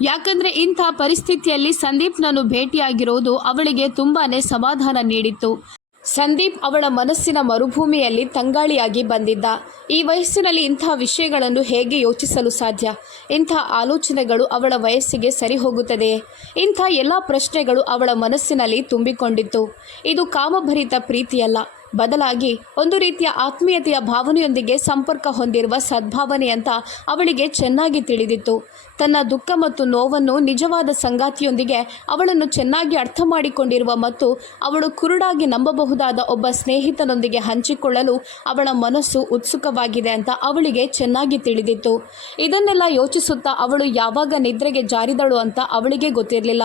ಯಾಕಂದ್ರೆ ಇಂಥ ಪರಿಸ್ಥಿತಿಯಲ್ಲಿ ಸಂದೀಪ್ನನ್ನು ಭೇಟಿಯಾಗಿರುವುದು ಅವಳಿಗೆ ತುಂಬಾನೇ ಸಮಾಧಾನ ನೀಡಿತ್ತು. ಸಂದೀಪ್ ಅವಳ ಮನಸ್ಸಿನ ಮರುಭೂಮಿಯಲ್ಲಿ ತಂಗಾಳಿಯಾಗಿ ಬಂದಿದ್ದ. ಈ ವಯಸ್ಸಿನಲ್ಲಿ ಇಂಥ ವಿಷಯಗಳನ್ನು ಹೇಗೆ ಯೋಚಿಸಲು ಸಾಧ್ಯ? ಇಂಥ ಆಲೋಚನೆಗಳು ಅವಳ ವಯಸ್ಸಿಗೆ ಸರಿ ಹೋಗುತ್ತದೆಯೇ ಇಂಥ ಎಲ್ಲ ಪ್ರಶ್ನೆಗಳು ಅವಳ ಮನಸ್ಸಿನಲ್ಲಿ ತುಂಬಿಕೊಂಡಿತ್ತು. ಇದು ಕಾಮಭರಿತ ಪ್ರೀತಿಯಲ್ಲ. ಬದಲಾಗಿ ಒಂದು ರೀತಿಯ ಆತ್ಮೀಯತೆಯ ಭಾವನೆಯೊಂದಿಗೆ ಸಂಪರ್ಕ ಹೊಂದಿರುವ ಸದ್ಭಾವನೆ ಅಂತ ಅವಳಿಗೆ ಚೆನ್ನಾಗಿ ತಿಳಿದಿತ್ತು. ತನ್ನ ದುಃಖ ಮತ್ತು ನೋವನ್ನು ನಿಜವಾದ ಸಂಗಾತಿಯೊಂದಿಗೆ ಅವಳನ್ನು ಚೆನ್ನಾಗಿ ಅರ್ಥ ಮಾಡಿಕೊಂಡಿರುವ ಮತ್ತು ಅವಳು ಕುರುಡಾಗಿ ನಂಬಬಹುದಾದ ಒಬ್ಬ ಸ್ನೇಹಿತನೊಂದಿಗೆ ಹಂಚಿಕೊಳ್ಳಲು ಅವಳ ಮನಸ್ಸು ಉತ್ಸುಕವಾಗಿದೆ ಅಂತ ಅವಳಿಗೆ ಚೆನ್ನಾಗಿ ತಿಳಿದಿತ್ತು. ಇದನ್ನೆಲ್ಲ ಯೋಚಿಸುತ್ತಾ ಅವಳು ಯಾವಾಗ ನಿದ್ರೆಗೆ ಜಾರಿದಳು ಅಂತ ಅವಳಿಗೆ ಗೊತ್ತಿರಲಿಲ್ಲ.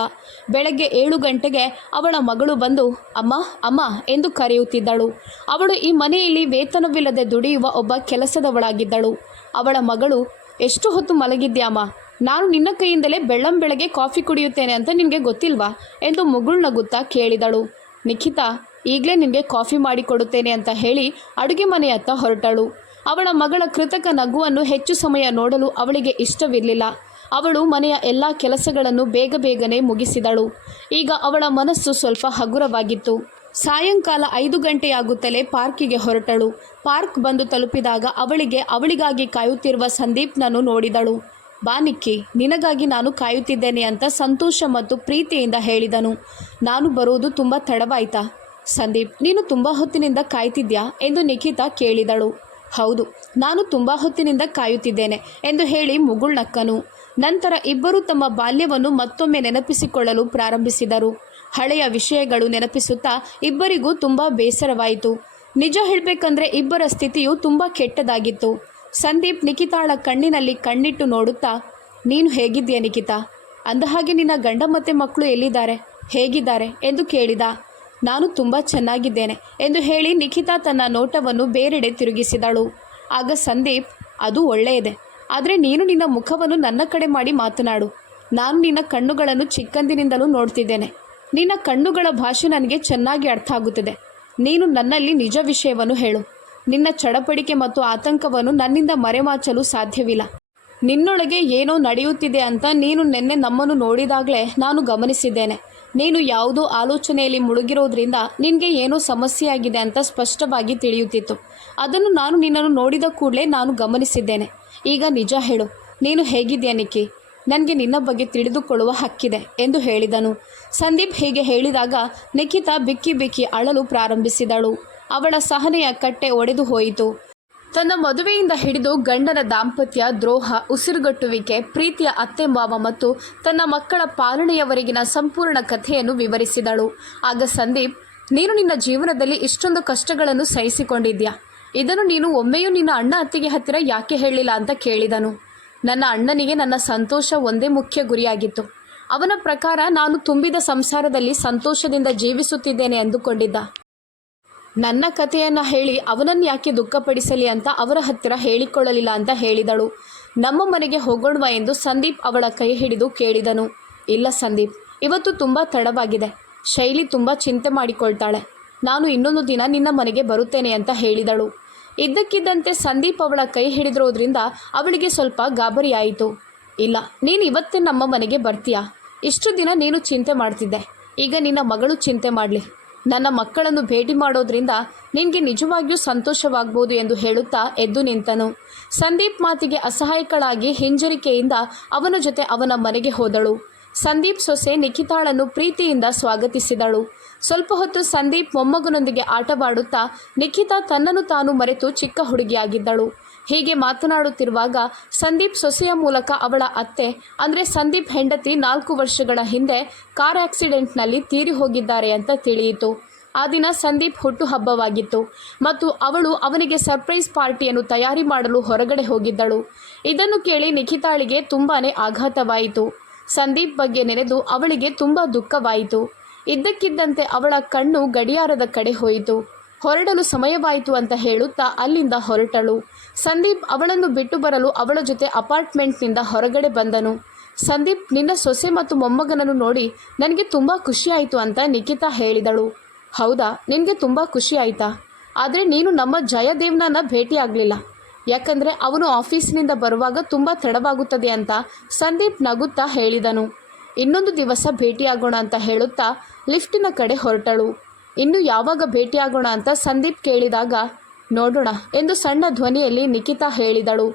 ಬೆಳಗ್ಗೆ ಏಳು ಗಂಟೆಗೆ ಅವಳ ಮಗಳು ಬಂದು, ಅಮ್ಮ ಅಮ್ಮ, ಎಂದು ಕರೆಯುತ್ತಿದ್ದಳು. ಅವಳು ಈ ಮನೆಯಲ್ಲಿ ವೇತನವಿಲ್ಲದೆ ದುಡಿಯುವ ಒಬ್ಬ ಕೆಲಸದವಳಾಗಿದ್ದಳು. ಅವಳ ಮಗಳು, ಎಷ್ಟು ಹೊತ್ತು ಮಲಗಿದ್ಯಾಮ್ಮ ನಾನು ನಿನ್ನ ಕೈಯಿಂದಲೇ ಬೆಳ್ಳಂ ಬೆಳಗ್ಗೆ ಕಾಫಿ ಕುಡಿಯುತ್ತೇನೆ ಅಂತ ನಿನಗೆ ಗೊತ್ತಿಲ್ವಾ ಎಂದು ಮುಗುಳು ನಗುತ್ತಾ ಕೇಳಿದಳು. ನಿಖಿತಾ, ಈಗಲೇ ನಿನಗೆ ಕಾಫಿ ಮಾಡಿಕೊಡುತ್ತೇನೆ ಅಂತ ಹೇಳಿ ಅಡುಗೆ ಮನೆಯತ್ತ ಹೊರಟಳು. ಅವಳ ಮಗಳ ಕೃತಕ ನಗುವನ್ನು ಹೆಚ್ಚು ಸಮಯ ನೋಡಲು ಅವಳಿಗೆ ಇಷ್ಟವಿರಲಿಲ್ಲ. ಅವಳು ಮನೆಯ ಎಲ್ಲ ಕೆಲಸಗಳನ್ನು ಬೇಗ ಬೇಗನೆ ಮುಗಿಸಿದಳು. ಈಗ ಅವಳ ಮನಸ್ಸು ಸ್ವಲ್ಪ ಹಗುರವಾಗಿತ್ತು. ಸಾಯಂಕಾಲ ಐದು ಗಂಟೆಯಾಗುತ್ತಲೇ ಪಾರ್ಕಿಗೆ ಹೊರಟಳು. ಪಾರ್ಕ್ ಬಂದು ತಲುಪಿದಾಗ ಅವಳಿಗೆ ಅವಳಿಗಾಗಿ ಕಾಯುತ್ತಿರುವ ಸಂದೀಪ್ನನ್ನು ನೋಡಿದಳು. ಬಾ ನಿಕ್ಕಿ, ನಿನಗಾಗಿ ನಾನು ಕಾಯುತ್ತಿದ್ದೇನೆ ಅಂತ ಸಂತೋಷ ಮತ್ತು ಪ್ರೀತಿಯಿಂದ ಹೇಳಿದನು. ನಾನು ಬರೋದು ತುಂಬ ತಡವಾಯ್ತಾ? ಸಂದೀಪ್, ನೀನು ತುಂಬ ಹೊತ್ತಿನಿಂದ ಕಾಯ್ತಿದ್ಯಾ ಎಂದು ನಿಖಿತಾ ಕೇಳಿದಳು. ಹೌದು, ನಾನು ತುಂಬ ಹೊತ್ತಿನಿಂದ ಕಾಯುತ್ತಿದ್ದೇನೆ ಎಂದು ಹೇಳಿ ಮುಗುಳ್ನಕ್ಕನು ನಂತರ ಇಬ್ಬರು ತಮ್ಮ ಬಾಲ್ಯವನ್ನು ಮತ್ತೊಮ್ಮೆ ನೆನಪಿಸಿಕೊಳ್ಳಲು ಪ್ರಾರಂಭಿಸಿದರು. ಹಳೆಯ ವಿಷಯಗಳು ನೆನಪಿಸುತ್ತಾ ಇಬ್ಬರಿಗೂ ತುಂಬ ಬೇಸರವಾಯಿತು. ನಿಜ ಹೇಳಬೇಕಂದ್ರೆ ಇಬ್ಬರ ಸ್ಥಿತಿಯು ತುಂಬ ಕೆಟ್ಟದಾಗಿತ್ತು. ಸಂದೀಪ್ ನಿಖಿತಾಳ ಕಣ್ಣಿನಲ್ಲಿ ಕಣ್ಣಿಟ್ಟು ನೋಡುತ್ತಾ, ನೀನು ಹೇಗಿದ್ದೀಯ ನಿಖಿತಾ ಅಂದಹಾಗೆ ನಿನ್ನ ಗಂಡ ಮತ್ತೆ ಮಕ್ಕಳು ಎಲ್ಲಿದ್ದಾರೆ? ಹೇಗಿದ್ದಾರೆ? ಎಂದು ಕೇಳಿದ. ನಾನು ತುಂಬ ಚೆನ್ನಾಗಿದ್ದೇನೆ ಎಂದು ಹೇಳಿ ನಿಖಿತಾ ತನ್ನ ನೋಟವನ್ನು ಬೇರೆಡೆ ತಿರುಗಿಸಿದಳು. ಆಗ ಸಂದೀಪ್, ಅದು ಒಳ್ಳೆಯದೆ. ಆದರೆ ನೀನು ನಿನ್ನ ಮುಖವನ್ನು ನನ್ನ ಕಡೆ ಮಾಡಿ ಮಾತನಾಡು. ನಾನು ನಿನ್ನ ಕಣ್ಣುಗಳನ್ನು ಚಿಕ್ಕಂದಿನಿಂದಲೂ ನೋಡ್ತಿದ್ದೇನೆ. ನಿನ್ನ ಕಣ್ಣುಗಳ ಭಾಷೆ ನನಗೆ ಚೆನ್ನಾಗಿ ಅರ್ಥ ಆಗುತ್ತದೆ ನೀನು ನನ್ನಲ್ಲಿ ನಿಜ ವಿಷಯವನ್ನು ಹೇಳು. ನಿನ್ನ ಚಡಪಡಿಕೆ ಮತ್ತು ಆತಂಕವನ್ನು ನನ್ನಿಂದ ಮರೆಮಾಚಲು ಸಾಧ್ಯವಿಲ್ಲ. ನಿನ್ನೊಳಗೆ ಏನೋ ನಡೆಯುತ್ತಿದೆ ಅಂತ ನೀನು ನಿನ್ನೆ ನಮ್ಮನ್ನು ನೋಡಿದಾಗಲೇ ನಾನು ಗಮನಿಸಿದ್ದೇನೆ. ನೀನು ಯಾವುದೋ ಆಲೋಚನೆಯಲ್ಲಿ ಮುಳುಗಿರೋದ್ರಿಂದ ನಿನಗೆ ಏನೋ ಸಮಸ್ಯೆಯಾಗಿದೆ ಅಂತ ಸ್ಪಷ್ಟವಾಗಿ ತಿಳಿಯುತ್ತಿತ್ತು. ಅದನ್ನು ನಾನು ನಿನ್ನನ್ನು ನೋಡಿದ ಕೂಡಲೇ ನಾನು ಗಮನಿಸಿದ್ದೇನೆ. ಈಗ ನಿಜ ಹೇಳು, ನೀನು ಹೇಗಿದ್ಯಾ ನಿಕ್ಕಿ? ನನಗೆ ನಿನ್ನ ಬಗ್ಗೆ ತಿಳಿದುಕೊಳ್ಳುವ ಹಕ್ಕಿದೆ ಎಂದು ಹೇಳಿದನು. ಸಂದೀಪ್ ಹೀಗೆ ಹೇಳಿದಾಗ ನಿಖಿತಾ ಬಿಕ್ಕಿ ಬಿಕ್ಕಿ ಅಳಲು ಪ್ರಾರಂಭಿಸಿದಳು. ಅವಳ ಸಹನೆಯ ಕಟ್ಟೆ ಒಡೆದು ಹೋಯಿತು. ತನ್ನ ಮದುವೆಯಿಂದ ಹಿಡಿದು ಗಂಡನ ದಾಂಪತ್ಯ, ದ್ರೋಹ, ಉಸಿರುಗಟ್ಟುವಿಕೆ, ಪ್ರೀತಿಯ ಅತ್ತೆ ಮಾವ ಮತ್ತು ತನ್ನ ಮಕ್ಕಳ ಪಾಲನೆಯವರೆಗಿನ ಸಂಪೂರ್ಣ ಕಥೆಯನ್ನು ವಿವರಿಸಿದಳು. ಆಗ ಸಂದೀಪ್, ನೀನು ನಿನ್ನ ಜೀವನದಲ್ಲಿ ಇಷ್ಟೊಂದು ಕಷ್ಟಗಳನ್ನು ಸಹಿಸಿಕೊಂಡಿದ್ಯಾ? ಇದನ್ನು ನೀನು ಒಮ್ಮೆಯೂ ನಿನ್ನ ಅಣ್ಣ ಅತ್ತಿಗೆ ಹತ್ತಿರ ಯಾಕೆ ಹೇಳಿಲ್ಲ ಅಂತ ಕೇಳಿದನು. ನನ್ನ ಅಣ್ಣನಿಗೆ ನನ್ನ ಸಂತೋಷ ಒಂದೇ ಮುಖ್ಯ ಗುರಿಯಾಗಿತ್ತು. ಅವನ ಪ್ರಕಾರ ನಾನು ತುಂಬಿದ ಸಂಸಾರದಲ್ಲಿ ಸಂತೋಷದಿಂದ ಜೀವಿಸುತ್ತಿದ್ದೇನೆ ಎಂದುಕೊಂಡಿದ್ದ. ನನ್ನ ಕಥೆಯನ್ನು ಹೇಳಿ ಅವನನ್ನು ಯಾಕೆ ದುಃಖಪಡಿಸಲಿ ಅಂತ ಅವರ ಹತ್ತಿರ ಹೇಳಿಕೊಳ್ಳಲಿಲ್ಲ ಅಂತ ಹೇಳಿದಳು. ನಮ್ಮ ಮನೆಗೆ ಹೋಗೋಣವಾ ಎಂದು ಸಂದೀಪ್ ಅವಳ ಕೈ ಹಿಡಿದು ಕೇಳಿದನು. ಇಲ್ಲ ಸಂದೀಪ್, ಇವತ್ತು ತುಂಬ ತಡವಾಗಿದೆ. ಶೈಲಿ ತುಂಬ ಚಿಂತೆ ಮಾಡಿಕೊಳ್ತಾಳೆ. ನಾನು ಇನ್ನೊಂದು ದಿನ ನಿನ್ನ ಮನೆಗೆ ಬರುತ್ತೇನೆ ಅಂತ ಹೇಳಿದಳು. ಇದ್ದಕ್ಕಿದ್ದಂತೆ ಸಂದೀಪ್ ಅವಳ ಕೈ ಹಿಡಿದಿರೋದ್ರಿಂದ ಅವಳಿಗೆ ಸ್ವಲ್ಪ ಗಾಬರಿಯಾಯಿತು ಇಲ್ಲ, ನೀನು ಇವತ್ತೇ ನಮ್ಮ ಮನೆಗೆ ಬರ್ತೀಯಾ? ಇಷ್ಟು ದಿನ ನೀನು ಚಿಂತೆ ಮಾಡ್ತಿದ್ದೆ. ಈಗ ನಿನ್ನ ಮಗಳು ಚಿಂತೆ ಮಾಡಲಿ. ನನ್ನ ಮಕ್ಕಳನ್ನು ಭೇಟಿ ಮಾಡೋದ್ರಿಂದ ನಿನಗೆ ನಿಜವಾಗಿಯೂ ಸಂತೋಷವಾಗ್ಬೋದು ಎಂದು ಹೇಳುತ್ತಾ ಎದ್ದು ನಿಂತನು. ಸಂದೀಪ್ ಮಾತಿಗೆ ಅಸಹಾಯಕಳಾಗಿ ಹಿಂಜರಿಕೆಯಿಂದ ಅವನ ಜೊತೆ ಅವನ ಮನೆಗೆ ಹೋದಳು. ಸಂದೀಪ್ ಸೊಸೆ ನಿಖಿತಾಳನ್ನು ಪ್ರೀತಿಯಿಂದ ಸ್ವಾಗತಿಸಿದಳು. ಸ್ವಲ್ಪ ಹೊತ್ತು ಸಂದೀಪ್ ಮೊಮ್ಮಗನೊಂದಿಗೆ ಆಟವಾಡುತ್ತಾ ನಿಖಿತಾ ತನ್ನನ್ನು ತಾನು ಮರೆತು ಚಿಕ್ಕ ಹುಡುಗಿಯಾಗಿದ್ದಳು. ಹೀಗೆ ಮಾತನಾಡುತ್ತಿರುವಾಗ ಸಂದೀಪ್ ಸೊಸೆಯ ಮೂಲಕ ಅವಳ ಅತ್ತೆ, ಅಂದರೆ ಸಂದೀಪ್ ಹೆಂಡತಿ ನಾಲ್ಕು ವರ್ಷಗಳ ಹಿಂದೆ ಕಾರ್ ಆಕ್ಸಿಡೆಂಟ್ನಲ್ಲಿ ತೀರಿ ಹೋಗಿದ್ದಾರೆ ಅಂತ ತಿಳಿಯಿತು. ಆ ದಿನ ಸಂದೀಪ್ ಹುಟ್ಟುಹಬ್ಬವಾಗಿತ್ತು ಮತ್ತು ಅವಳು ಅವನಿಗೆ ಸರ್ಪ್ರೈಸ್ ಪಾರ್ಟಿಯನ್ನು ತಯಾರಿ ಮಾಡಲು ಹೊರಗಡೆ ಹೋಗಿದ್ದಳು. ಇದನ್ನು ಕೇಳಿ ನಿಖಿತಾಳಿಗೆ ತುಂಬಾನೇ ಆಘಾತವಾಯಿತು. ಸಂದೀಪ್ ಬಗ್ಗೆ ನೆನೆದು ಅವಳಿಗೆ ತುಂಬ ದುಃಖವಾಯಿತು. ಇದ್ದಕ್ಕಿದ್ದಂತೆ ಅವಳ ಕಣ್ಣು ಗಡಿಯಾರದ ಕಡೆ ಹೋಯಿತು. ಹೊರಡಲು ಸಮಯವಾಯಿತು ಅಂತ ಹೇಳುತ್ತಾ ಅಲ್ಲಿಂದ ಹೊರಟಳು. ಸಂದೀಪ್ ಅವಳನ್ನು ಬಿಟ್ಟು ಬರಲು ಅವಳ ಜೊತೆ ಅಪಾರ್ಟ್ಮೆಂಟ್ನಿಂದ ಹೊರಗಡೆ ಬಂದನು. ಸಂದೀಪ್, ನಿನ್ನ ಸೊಸೆ ಮತ್ತು ಮೊಮ್ಮಗನನ್ನು ನೋಡಿ ನನಗೆ ತುಂಬ ಖುಷಿಯಾಯಿತು ಅಂತ ನಿಖಿತಾ ಹೇಳಿದಳು. ಹೌದಾ, ನಿನಗೆ ತುಂಬ ಖುಷಿ ಆಯಿತಾ ಆದರೆ ನೀನು ನಮ್ಮ ಜಯದೇವ್ನನ್ನ ಭೇಟಿಯಾಗಲಿಲ್ಲ. ಯಾಕಂದರೆ ಅವನು ಆಫೀಸಿನಿಂದ ಬರುವಾಗ ತುಂಬ ತಡವಾಗುತ್ತದೆ ಅಂತ ಸಂದೀಪ್ ನಗುತ್ತಾ ಹೇಳಿದನು. ಇನ್ನೊಂದು ದಿವಸ ಭೇಟಿಯಾಗೋಣ ಅಂತ ಹೇಳುತ್ತಾ ಲಿಫ್ಟಿನ ಕಡೆ ಹೊರಟಳು. ಇನ್ನು ಯಾವಾಗ ಭೇಟಿಯಾಗೋಣ ಅಂತ ಸಂದೀಪ್ ಕೇಳಿದಾಗ, ನೋಡೋಣ ಎಂದು ಸಣ್ಣ ಧ್ವನಿಯಲ್ಲಿ ನಿಖಿತಾ ಹೇಳಿದಳು.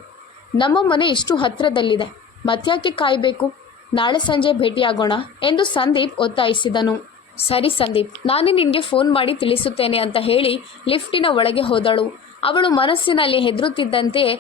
ನಮ್ಮ ಮನೆ ಇಷ್ಟು ಹತ್ತಿರದಲ್ಲಿದೆ ಮತ್ಯಾಕೆ ಕಾಯಬೇಕು? ನಾಳೆ ಸಂಜೆ ಭೇಟಿಯಾಗೋಣ ಎಂದು ಸಂದೀಪ್ ಒತ್ತಾಯಿಸಿದನು. ಸರಿ ಸಂದೀಪ್, ನಾನು ನಿನಗೆ ಫೋನ್ ಮಾಡಿ ತಿಳಿಸುತ್ತೇನೆ ಅಂತ ಹೇಳಿ ಲಿಫ್ಟಿನ ಒಳಗೆ ಹೋದಳು. ಅವಳು ಮನಸ್ಸಿನಲ್ಲಿ ಹೆದರುತ್ತಿದ್ದಂತೆಯೇ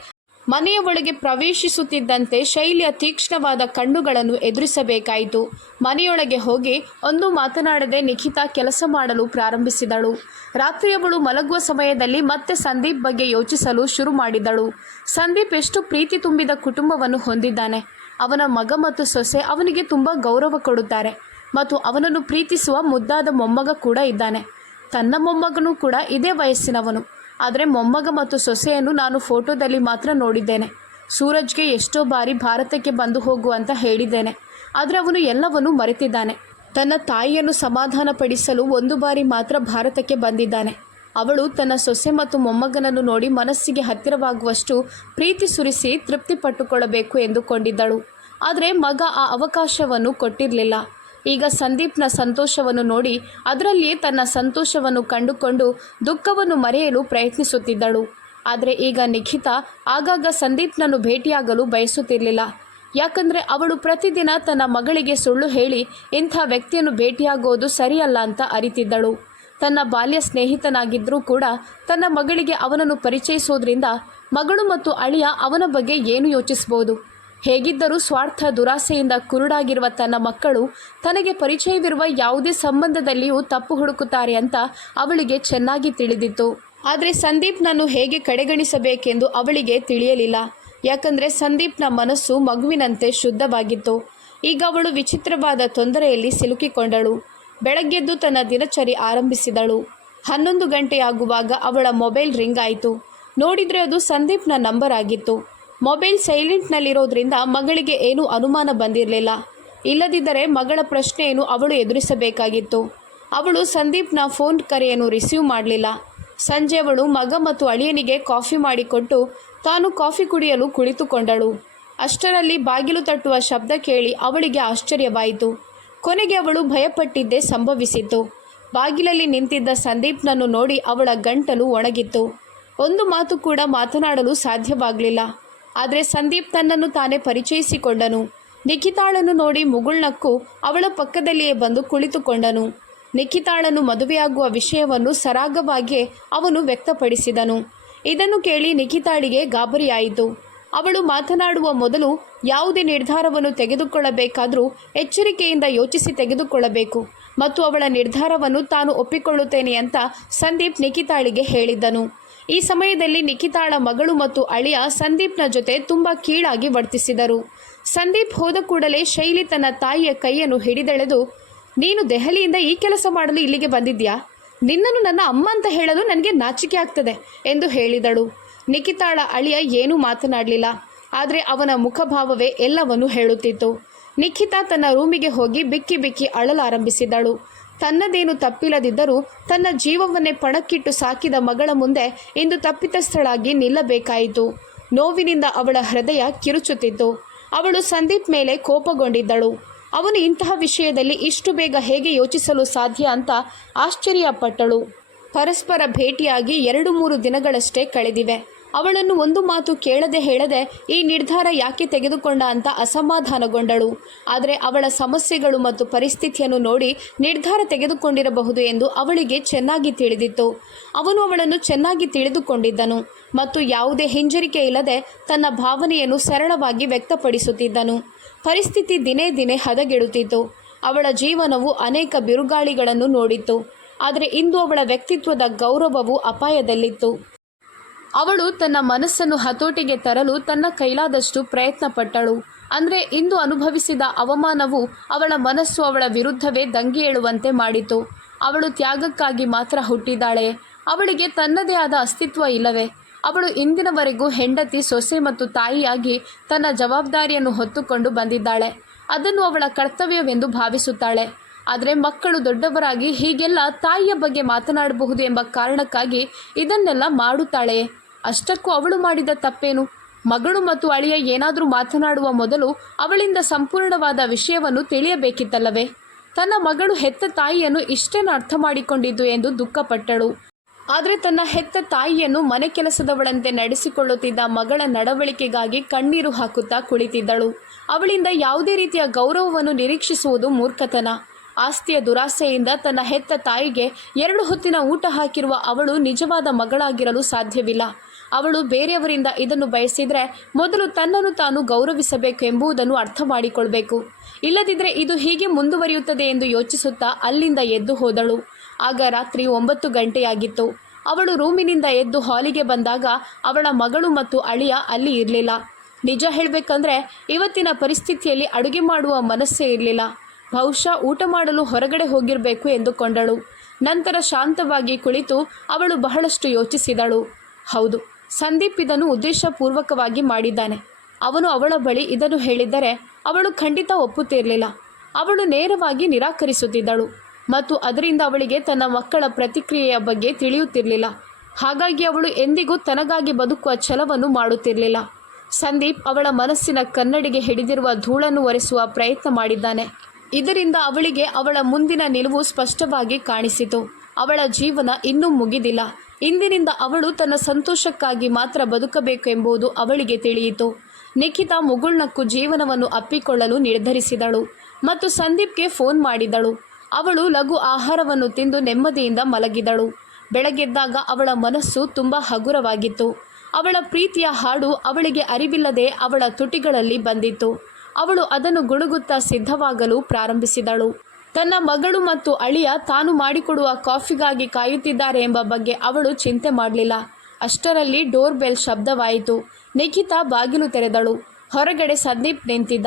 ಮನೆಯ ಒಳಗೆ ಪ್ರವೇಶಿಸುತ್ತಿದ್ದಂತೆ ಶೈಲಿಯ ತೀಕ್ಷ್ಣವಾದ ಕಣ್ಣುಗಳನ್ನು ಎದುರಿಸಬೇಕಾಯಿತು. ಮನೆಯೊಳಗೆ ಹೋಗಿ ಒಂದು ಮಾತನಾಡದೆ ನಿಖಿತಾ ಕೆಲಸ ಮಾಡಲು ಪ್ರಾರಂಭಿಸಿದಳು. ರಾತ್ರಿಯವಳು ಮಲಗುವ ಸಮಯದಲ್ಲಿ ಮತ್ತೆ ಸಂದೀಪ್ ಬಗ್ಗೆ ಯೋಚಿಸಲು ಶುರು ಮಾಡಿದಳು. ಸಂದೀಪ್ ಎಷ್ಟು ಪ್ರೀತಿ ತುಂಬಿದ ಕುಟುಂಬವನ್ನು ಹೊಂದಿದ್ದಾನೆ. ಅವನ ಮಗ ಮತ್ತು ಸೊಸೆ ಅವನಿಗೆ ತುಂಬ ಗೌರವ ಕೊಡುತ್ತಾರೆ ಮತ್ತು ಅವನನ್ನು ಪ್ರೀತಿಸುವ ಮುದ್ದಾದ ಮೊಮ್ಮಗ ಕೂಡ ಇದ್ದಾನೆ. ತನ್ನ ಮೊಮ್ಮಗನೂ ಕೂಡ ಇದೇ ವಯಸ್ಸಿನವನು. ಆದರೆ ಮೊಮ್ಮಗ ಮತ್ತು ಸೊಸೆಯನ್ನು ನಾನು ಫೋಟೋದಲ್ಲಿ ಮಾತ್ರ ನೋಡಿದ್ದೇನೆ. ಸೂರಜ್ಗೆ ಎಷ್ಟೋ ಬಾರಿ ಭಾರತಕ್ಕೆ ಬಂದು ಹೋಗು ಅಂತ ಹೇಳಿದ್ದೇನೆ. ಆದರೆ ಅವನು ಎಲ್ಲವನ್ನೂ ಮರೆತಿದ್ದಾನೆ. ತನ್ನ ತಾಯಿಯನ್ನು ಸಮಾಧಾನಪಡಿಸಲು ಒಂದು ಬಾರಿ ಮಾತ್ರ ಭಾರತಕ್ಕೆ ಬಂದಿದ್ದಾನೆ. ಅವಳು ತನ್ನ ಸೊಸೆ ಮತ್ತು ಮೊಮ್ಮಗನನ್ನು ನೋಡಿ ಮನಸ್ಸಿಗೆ ಹತ್ತಿರವಾಗುವಷ್ಟು ಪ್ರೀತಿ ಸುರಿಸಿ ತೃಪ್ತಿ ಪಟ್ಟುಕೊಳ್ಳಬೇಕು ಎಂದುಕೊಂಡಿದ್ದಳು. ಆದರೆ ಮಗ ಆ ಅವಕಾಶವನ್ನು ಕೊಟ್ಟಿರಲಿಲ್ಲ. ಈಗ ಸಂದೀಪ್ನ ಸಂತೋಷವನ್ನು ನೋಡಿ ಅದರಲ್ಲಿಯೇ ತನ್ನ ಸಂತೋಷವನ್ನು ಕಂಡುಕೊಂಡು ದುಃಖವನ್ನು ಮರೆಯಲು ಪ್ರಯತ್ನಿಸುತ್ತಿದ್ದಳು. ಆದರೆ ಈಗ ನಿಖಿತಾ ಆಗಾಗ ಸಂದೀಪ್ನನ್ನು ಭೇಟಿಯಾಗಲು ಬಯಸುತ್ತಿರಲಿಲ್ಲ. ಯಾಕಂದರೆ ಅವಳು ಪ್ರತಿದಿನ ತನ್ನ ಮಗಳಿಗೆ ಸುಳ್ಳು ಹೇಳಿ ಇಂಥ ವ್ಯಕ್ತಿಯನ್ನು ಭೇಟಿಯಾಗೋದು ಸರಿಯಲ್ಲ ಅಂತ ಅರಿತಿದ್ದಳು. ತನ್ನ ಬಾಲ್ಯ ಸ್ನೇಹಿತನಾಗಿದ್ದರೂ ಕೂಡ ತನ್ನ ಮಗಳಿಗೆ ಅವನನ್ನು ಪರಿಚಯಿಸೋದ್ರಿಂದ ಮಗಳು ಮತ್ತು ಅಳಿಯ ಅವನ ಬಗ್ಗೆ ಏನು ಯೋಚಿಸಬಹುದು ಹೇಗಿದ್ದರೂ ಸ್ವಾರ್ಥ ದುರಾಸೆಯಿಂದ ಕುರುಡಾಗಿರುವ ತನ್ನ ಮಕ್ಕಳು ತನಗೆ ಪರಿಚಯವಿರುವ ಯಾವುದೇ ಸಂಬಂಧದಲ್ಲಿಯೂ ತಪ್ಪು ಹುಡುಕುತ್ತಾರೆ ಅಂತ ಅವಳಿಗೆ ಚೆನ್ನಾಗಿ ತಿಳಿದಿತ್ತು. ಆದರೆ ಸಂದೀಪ್ನನ್ನು ಹೇಗೆ ಕಡೆಗಣಿಸಬೇಕೆಂದು ಅವಳಿಗೆ ತಿಳಿಯಲಿಲ್ಲ. ಯಾಕಂದರೆ ಸಂದೀಪ್ನ ಮನಸ್ಸು ಮಗುವಿನಂತೆ ಶುದ್ಧವಾಗಿತ್ತು. ಈಗ ಅವಳು ವಿಚಿತ್ರವಾದ ತೊಂದರೆಯಲ್ಲಿ ಸಿಲುಕಿಕೊಂಡಳು. ಬೆಳಗ್ಗೆದ್ದು ತನ್ನ ದಿನಚರಿ ಆರಂಭಿಸಿದಳು. ಹನ್ನೊಂದು ಗಂಟೆಯಾಗುವಾಗ ಅವಳ ಮೊಬೈಲ್ ರಿಂಗ್ ಆಯಿತು. ನೋಡಿದರೆ ಅದು ಸಂದೀಪ್ನ ನಂಬರ್ ಆಗಿತ್ತು. ಮೊಬೈಲ್ ಸೈಲೆಂಟ್ನಲ್ಲಿರೋದ್ರಿಂದ ಮಗಳಿಗೆ ಏನೂ ಅನುಮಾನ ಬಂದಿರಲಿಲ್ಲ. ಇಲ್ಲದಿದ್ದರೆ ಮಗಳ ಪ್ರಶ್ನೆಯನ್ನು ಅವಳು ಎದುರಿಸಬೇಕಾಗಿತ್ತು. ಅವಳು ಸಂದೀಪ್ನ ಫೋನ್ ಕರೆಯನ್ನು ರಿಸೀವ್ ಮಾಡಲಿಲ್ಲ. ಸಂಜೆ ಅವಳು ಮಗ ಮತ್ತು ಅಳಿಯನಿಗೆ ಕಾಫಿ ಮಾಡಿಕೊಟ್ಟು ತಾನು ಕಾಫಿ ಕುಡಿಯಲು ಕುಳಿತುಕೊಂಡಳು. ಅಷ್ಟರಲ್ಲಿ ಬಾಗಿಲು ತಟ್ಟುವ ಶಬ್ದ ಕೇಳಿ ಅವಳಿಗೆ ಆಶ್ಚರ್ಯವಾಯಿತು. ಕೊನೆಗೆ ಅವಳು ಭಯಪಟ್ಟಿದ್ದೇ ಸಂಭವಿಸಿತು ಬಾಗಿಲಲ್ಲಿ ನಿಂತಿದ್ದ ಸಂದೀಪ್ನನ್ನು ನೋಡಿ ಅವಳ ಗಂಟಲು ಒಣಗಿತ್ತು. ಒಂದು ಮಾತು ಕೂಡ ಮಾತನಾಡಲು ಸಾಧ್ಯವಾಗಲಿಲ್ಲ. ಆದರೆ ಸಂದೀಪ್ ತನ್ನನ್ನು ತಾನೇ ಪರಿಚಯಿಸಿಕೊಂಡನು. ನಿಖಿತಾಳನ್ನು ನೋಡಿ ಮುಗುಳ್ನಕ್ಕು ಅವಳ ಪಕ್ಕದಲ್ಲಿಯೇ ಬಂದು ಕುಳಿತುಕೊಂಡನು. ನಿಖಿತಾಳನ್ನು ಮದುವೆಯಾಗುವ ವಿಷಯವನ್ನು ಸರಾಗವಾಗಿ ಅವನು ವ್ಯಕ್ತಪಡಿಸಿದನು. ಇದನ್ನು ಕೇಳಿ ನಿಖಿತಾಳಿಗೆ ಗಾಬರಿಯಾಯಿತು. ಅವಳು ಮಾತನಾಡುವ ಮೊದಲು ಯಾವುದೇ ನಿರ್ಧಾರವನ್ನು ತೆಗೆದುಕೊಳ್ಳಬೇಕಾದರೂ ಎಚ್ಚರಿಕೆಯಿಂದ ಯೋಚಿಸಿ ತೆಗೆದುಕೊಳ್ಳಬೇಕು ಮತ್ತು ಅವಳ ನಿರ್ಧಾರವನ್ನು ತಾನು ಒಪ್ಪಿಕೊಳ್ಳುತ್ತೇನೆ ಅಂತ ಸಂದೀಪ್ ನಿಖಿತಾಳಿಗೆ ಹೇಳಿದ್ದನು. ಈ ಸಮಯದಲ್ಲಿ ನಿಖಿತಾಳ ಮಗಳು ಮತ್ತು ಅಳಿಯ ಸಂದೀಪ್ನ ಜೊತೆ ತುಂಬ ಕೀಳಾಗಿ ವರ್ತಿಸಿದರು. ಸಂದೀಪ್ ಹೋದ ಕೂಡಲೇ ಶೈಲಿ ತನ್ನ ತಾಯಿಯ ಕೈಯನ್ನು ಹಿಡಿದೆಳೆದು, ನೀನು ದೆಹಲಿಯಿಂದ ಈ ಕೆಲಸ ಮಾಡಲು ಇಲ್ಲಿಗೆ ಬಂದಿದ್ಯಾ ನಿನ್ನನ್ನು ನನ್ನ ಅಮ್ಮ ಅಂತ ಹೇಳಲು ನನಗೆ ನಾಚಿಕೆ ಆಗ್ತದೆ ಎಂದು ಹೇಳಿದಳು. ನಿಖಿತಾಳ ಅಳಿಯ ಏನೂ ಮಾತನಾಡಲಿಲ್ಲ, ಆದರೆ ಅವನ ಮುಖಭಾವವೇ ಎಲ್ಲವನ್ನೂ ಹೇಳುತ್ತಿತ್ತು. ನಿಖಿತಾ ತನ್ನ ರೂಮಿಗೆ ಹೋಗಿ ಬಿಕ್ಕಿ ಬಿಕ್ಕಿ ಅಳಲಾರಂಭಿಸಿದಳು. ತನ್ನದೇನು ತಪ್ಪಿಲ್ಲದಿದ್ದರೂ ತನ್ನ ಜೀವವನ್ನೇ ಪಣಕ್ಕಿಟ್ಟು ಸಾಕಿದ ಮಗಳ ಮುಂದೆ ಇಂದು ತಪ್ಪಿತಸ್ಥಳಾಗಿ ನಿಲ್ಲಬೇಕಾಯಿತು. ನೋವಿನಿಂದ ಅವಳ ಹೃದಯ ಕಿರುಚುತ್ತಿತ್ತು. ಅವಳು ಸಂದೀಪ್ ಮೇಲೆ ಕೋಪಗೊಂಡಿದ್ದಳು. ಅವನು ಇಂತಹ ವಿಷಯದಲ್ಲಿ ಇಷ್ಟು ಬೇಗ ಹೇಗೆ ಯೋಚಿಸಲು ಸಾಧ್ಯ ಅಂತ ಆಶ್ಚರ್ಯಪಟ್ಟಳು. ಪರಸ್ಪರ ಭೇಟಿಯಾಗಿ ಎರಡು ಮೂರು ದಿನಗಳಷ್ಟೇ ಕಳೆದಿವೆ. ಅವಳನ್ನು ಒಂದು ಮಾತು ಕೇಳದೆ ಹೇಳದೆ ಈ ನಿರ್ಧಾರ ಯಾಕೆ ತೆಗೆದುಕೊಂಡ ಅಂತ ಅಸಮಾಧಾನಗೊಂಡಳು. ಆದರೆ ಅವಳ ಸಮಸ್ಯೆಗಳು ಮತ್ತು ಪರಿಸ್ಥಿತಿಯನ್ನು ನೋಡಿ ನಿರ್ಧಾರ ತೆಗೆದುಕೊಂಡಿರಬಹುದು ಎಂದು ಅವಳಿಗೆ ಚೆನ್ನಾಗಿ ತಿಳಿದಿತ್ತು. ಅವನು ಅವಳನ್ನು ಚೆನ್ನಾಗಿ ತಿಳಿದುಕೊಂಡಿದ್ದನು ಮತ್ತು ಯಾವುದೇ ಹಿಂಜರಿಕೆ ಇಲ್ಲದೆ ತನ್ನ ಭಾವನೆಯನ್ನು ಸರಳವಾಗಿ ವ್ಯಕ್ತಪಡಿಸುತ್ತಿದ್ದನು. ಪರಿಸ್ಥಿತಿ ದಿನೇ ದಿನೇ ಹದಗೆಡುತ್ತಿತ್ತು. ಅವಳ ಜೀವನವು ಅನೇಕ ಬಿರುಗಾಳಿಗಳನ್ನು ನೋಡಿತ್ತು. ಆದರೆ ಇಂದು ಅವಳ ವ್ಯಕ್ತಿತ್ವದ ಗೌರವವು ಅಪಾಯದಲ್ಲಿತ್ತು. ಅವಳು ತನ್ನ ಮನಸ್ಸನ್ನು ಹತೋಟಿಗೆ ತರಲು ತನ್ನ ಕೈಲಾದಷ್ಟು ಪ್ರಯತ್ನ ಪಟ್ಟಳು ಅಂದರೆ ಇಂದು ಅನುಭವಿಸಿದ ಅವಮಾನವು ಅವಳ ಮನಸ್ಸು ಅವಳ ವಿರುದ್ಧವೇ ದಂಗೆ ಏಳುವಂತೆ ಮಾಡಿತು. ಅವಳು ತ್ಯಾಗಕ್ಕಾಗಿ ಮಾತ್ರ ಹುಟ್ಟಿದ್ದಾಳೆ. ಅವಳಿಗೆ ತನ್ನದೇ ಆದ ಅಸ್ತಿತ್ವ ಇಲ್ಲವೇ? ಅವಳು ಇಂದಿನವರೆಗೂ ಹೆಂಡತಿ, ಸೊಸೆ ಮತ್ತು ತಾಯಿಯಾಗಿ ತನ್ನ ಜವಾಬ್ದಾರಿಯನ್ನು ಹೊತ್ತುಕೊಂಡು ಬಂದಿದ್ದಾಳೆ. ಅದನ್ನು ಅವಳ ಕರ್ತವ್ಯವೆಂದು ಭಾವಿಸುತ್ತಾಳೆ. ಆದರೆ ಮಕ್ಕಳು ದೊಡ್ಡವರಾಗಿ ಹೀಗೆಲ್ಲ ತಾಯಿಯ ಬಗ್ಗೆ ಮಾತನಾಡಬಹುದು ಎಂಬ ಕಾರಣಕ್ಕಾಗಿ ಇದನ್ನೆಲ್ಲ ಮಾಡುತ್ತಾಳೆ ಅಷ್ಟಕ್ಕೂ ಅವಳು ಮಾಡಿದ ತಪ್ಪೇನು? ಮಗಳು ಮತ್ತು ಅಳಿಯ ಏನಾದರೂ ಮಾತನಾಡುವ ಮೊದಲು ಅವಳಿಂದ ಸಂಪೂರ್ಣವಾದ ವಿಷಯವನ್ನು ತಿಳಿಯಬೇಕಿತ್ತಲ್ಲವೇ? ತನ್ನ ಮಗಳು ಹೆತ್ತ ತಾಯಿಯನ್ನು ಇಷ್ಟೇನು ಅರ್ಥ ಮಾಡಿಕೊಂಡಿದ್ದು ಎಂದು ದುಃಖಪಟ್ಟಳು. ಆದರೆ ತನ್ನ ಹೆತ್ತ ತಾಯಿಯನ್ನು ಮನೆ ಕೆಲಸದವಳಂತೆ ನಡೆಸಿಕೊಳ್ಳುತ್ತಿದ್ದ ಮಗಳ ನಡವಳಿಕೆಗಾಗಿ ಕಣ್ಣೀರು ಹಾಕುತ್ತಾ ಕುಳಿತಿದ್ದಳು. ಅವಳಿಂದ ಯಾವುದೇ ರೀತಿಯ ಗೌರವವನ್ನು ನಿರೀಕ್ಷಿಸುವುದು ಮೂರ್ಖತನ. ಆಸ್ತಿಯ ದುರಾಸೆಯಿಂದ ತನ್ನ ಹೆತ್ತ ತಾಯಿಗೆ ಎರಡು ಹೊತ್ತಿನ ಊಟ ಹಾಕಿರುವ ಅವಳು ನಿಜವಾದ ಮಗಳಾಗಿರಲು ಸಾಧ್ಯವಿಲ್ಲ. ಅವಳು ಬೇರೆಯವರಿಂದ ಇದನ್ನು ಬಯಸಿದರೆ ಮೊದಲು ತನ್ನನ್ನು ತಾನು ಗೌರವಿಸಬೇಕು ಎಂಬುದನ್ನು ಅರ್ಥ ಮಾಡಿಕೊಳ್ಬೇಕು. ಇಲ್ಲದಿದ್ದರೆ ಇದು ಹೀಗೆ ಮುಂದುವರಿಯುತ್ತದೆ ಎಂದು ಯೋಚಿಸುತ್ತಾ ಅಲ್ಲಿಂದ ಎದ್ದು ಹೋದಳು. ಆಗ ರಾತ್ರಿ ಒಂಬತ್ತು ಗಂಟೆಯಾಗಿತ್ತು. ಅವಳು ರೂಮಿನಿಂದ ಎದ್ದು ಹಾಲಿಗೆ ಬಂದಾಗ ಅವಳ ಮಗಳು ಮತ್ತು ಅಳಿಯ ಅಲ್ಲಿ ಇರಲಿಲ್ಲ. ನಿಜ ಹೇಳಬೇಕಂದ್ರೆ ಇವತ್ತಿನ ಪರಿಸ್ಥಿತಿಯಲ್ಲಿ ಅಡುಗೆ ಮಾಡುವ ಮನಸ್ಸೇ ಇರಲಿಲ್ಲ. ಬಹುಶಃ ಊಟ ಮಾಡಲು ಹೊರಗಡೆ ಹೋಗಿರಬೇಕು ಎಂದುಕೊಂಡಳು. ನಂತರ ಶಾಂತವಾಗಿ ಕುಳಿತು ಅವಳು ಬಹಳಷ್ಟು ಯೋಚಿಸಿದಳು. ಹೌದು ಸಂದೀಪ್ ಇದನ್ನು ಉದ್ದೇಶಪೂರ್ವಕವಾಗಿ ಮಾಡಿದ್ದಾನೆ. ಅವನು ಅವಳ ಬಳಿ ಇದನ್ನು ಹೇಳಿದ್ದರೆ ಅವಳು ಖಂಡಿತ ಒಪ್ಪುತ್ತಿರಲಿಲ್ಲ. ಅವಳು ನೇರವಾಗಿ ನಿರಾಕರಿಸುತ್ತಿದ್ದಳು ಮತ್ತು ಅದರಿಂದ ಅವಳಿಗೆ ತನ್ನ ಮಕ್ಕಳ ಪ್ರತಿಕ್ರಿಯೆಯ ಬಗ್ಗೆ ತಿಳಿಯುತ್ತಿರಲಿಲ್ಲ. ಹಾಗಾಗಿ ಅವಳು ಎಂದಿಗೂ ತನಗಾಗಿ ಬದುಕುವ ಛಲವನ್ನು ಮಾಡುತ್ತಿರಲಿಲ್ಲ. ಸಂದೀಪ್ ಅವಳ ಮನಸ್ಸಿನ ಕನ್ನಡಿಗೆ ಹಿಡಿದಿರುವ ಧೂಳನ್ನು ಒರೆಸುವ ಪ್ರಯತ್ನ ಮಾಡಿದ್ದಾನೆ. ಇದರಿಂದ ಅವಳಿಗೆ ಅವಳ ಮುಂದಿನ ನಿಲುವು ಸ್ಪಷ್ಟವಾಗಿ ಕಾಣಿಸಿತು. ಅವಳ ಜೀವನ ಇನ್ನೂ ಮುಗಿದಿಲ್ಲ. ಇಂದಿನಿಂದ ಅವಳು ತನ್ನ ಸಂತೋಷಕ್ಕಾಗಿ ಮಾತ್ರ ಬದುಕಬೇಕು ಎಂಬುದು ಅವಳಿಗೆ ತಿಳಿಯಿತು. ನಿಖಿತಾ ಮುಗುಳ್ನಕ್ಕೂ ಜೀವನವನ್ನು ಅಪ್ಪಿಕೊಳ್ಳಲು ನಿರ್ಧರಿಸಿದಳು ಮತ್ತು ಸಂದೀಪ್ಗೆ ಫೋನ್ ಮಾಡಿದಳು. ಅವಳು ಲಘು ಆಹಾರವನ್ನು ತಿಂದು ನೆಮ್ಮದಿಯಿಂದ ಮಲಗಿದಳು. ಬೆಳಗ್ಗೆದ್ದಾಗ ಅವಳ ಮನಸ್ಸು ತುಂಬ ಹಗುರವಾಗಿತ್ತು. ಅವಳ ಪ್ರೀತಿಯ ಹಾಡು ಅವಳಿಗೆ ಅರಿವಿಲ್ಲದೆ ಅವಳ ತುಟಿಗಳಲ್ಲಿ ಬಂದಿತ್ತು. ಅವಳು ಅದನ್ನು ಗುಣುಗುತ್ತಾ ಸಿದ್ಧವಾಗಲು ಪ್ರಾರಂಭಿಸಿದಳು. ತನ್ನ ಮಗಳು ಮತ್ತು ಅಳಿಯ ತಾನು ಮಾಡಿಕೊಡುವ ಕಾಫಿಗಾಗಿ ಕಾಯುತ್ತಿದ್ದಾರೆ ಎಂಬ ಬಗ್ಗೆ ಅವಳು ಚಿಂತೆ ಮಾಡಲಿಲ್ಲ. ಅಷ್ಟರಲ್ಲಿ ಡೋರ್ ಬೆಲ್ ಶಬ್ದವಾಯಿತು. ನಿಖಿತಾ ಬಾಗಿಲು ತೆರೆದಳು. ಹೊರಗಡೆ ಸಂದೀಪ್ ನಿಂತಿದ್ದ.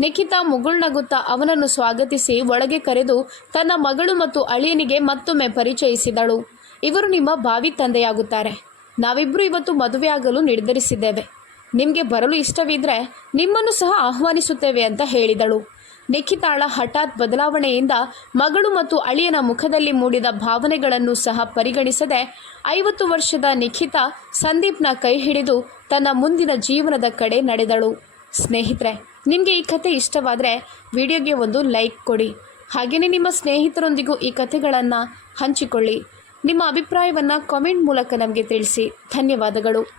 ನಿಖಿತಾ ಮುಗುಳ್ನಗುತ್ತಾ ಅವನನ್ನು ಸ್ವಾಗತಿಸಿ ಒಳಗೆ ಕರೆದು ತನ್ನ ಮಗಳು ಮತ್ತು ಅಳಿಯನಿಗೆ ಮತ್ತೊಮ್ಮೆ ಪರಿಚಯಿಸಿದಳು. ಇವರು ನಿಮ್ಮ ಬಾವಿ ತಂದೆಯಾಗುತ್ತಾರೆ. ನಾವಿಬ್ಬರು ಇವತ್ತು ಮದುವೆಯಾಗಲು ನಿರ್ಧರಿಸಿದ್ದೇವೆ. ನಿಮಗೆ ಬರಲು ಇಷ್ಟವಿದ್ರೆ ನಿಮ್ಮನ್ನು ಸಹ ಆಹ್ವಾನಿಸುತ್ತೇವೆ ಅಂತ ಹೇಳಿದಳು. ನಿಖಿತಾಳ ಹಠಾತ್ ಬದಲಾವಣೆಯಿಂದ ಮಗಳು ಮತ್ತು ಅಳಿಯನ ಮುಖದಲ್ಲಿ ಮೂಡಿದ ಭಾವನೆಗಳನ್ನು ಸಹ ಪರಿಗಣಿಸದೆ ಐವತ್ತು ವರ್ಷದ ನಿಖಿತಾ ಸಂದೀಪ್ನ ಕೈ ಹಿಡಿದು ತನ್ನ ಮುಂದಿನ ಜೀವನದ ಕಡೆ ನಡೆದಳು. ಸ್ನೇಹಿತರೆ, ನಿಮಗೆ ಈ ಕಥೆ ಇಷ್ಟವಾದರೆ ವಿಡಿಯೋಗೆ ಒಂದು ಲೈಕ್ ಕೊಡಿ. ಹಾಗೆಯೇ ನಿಮ್ಮ ಸ್ನೇಹಿತರೊಂದಿಗೂ ಈ ಕಥೆಗಳನ್ನು ಹಂಚಿಕೊಳ್ಳಿ. ನಿಮ್ಮ ಅಭಿಪ್ರಾಯವನ್ನು ಕಾಮೆಂಟ್ ಮೂಲಕ ನಮಗೆ ತಿಳಿಸಿ. ಧನ್ಯವಾದಗಳು.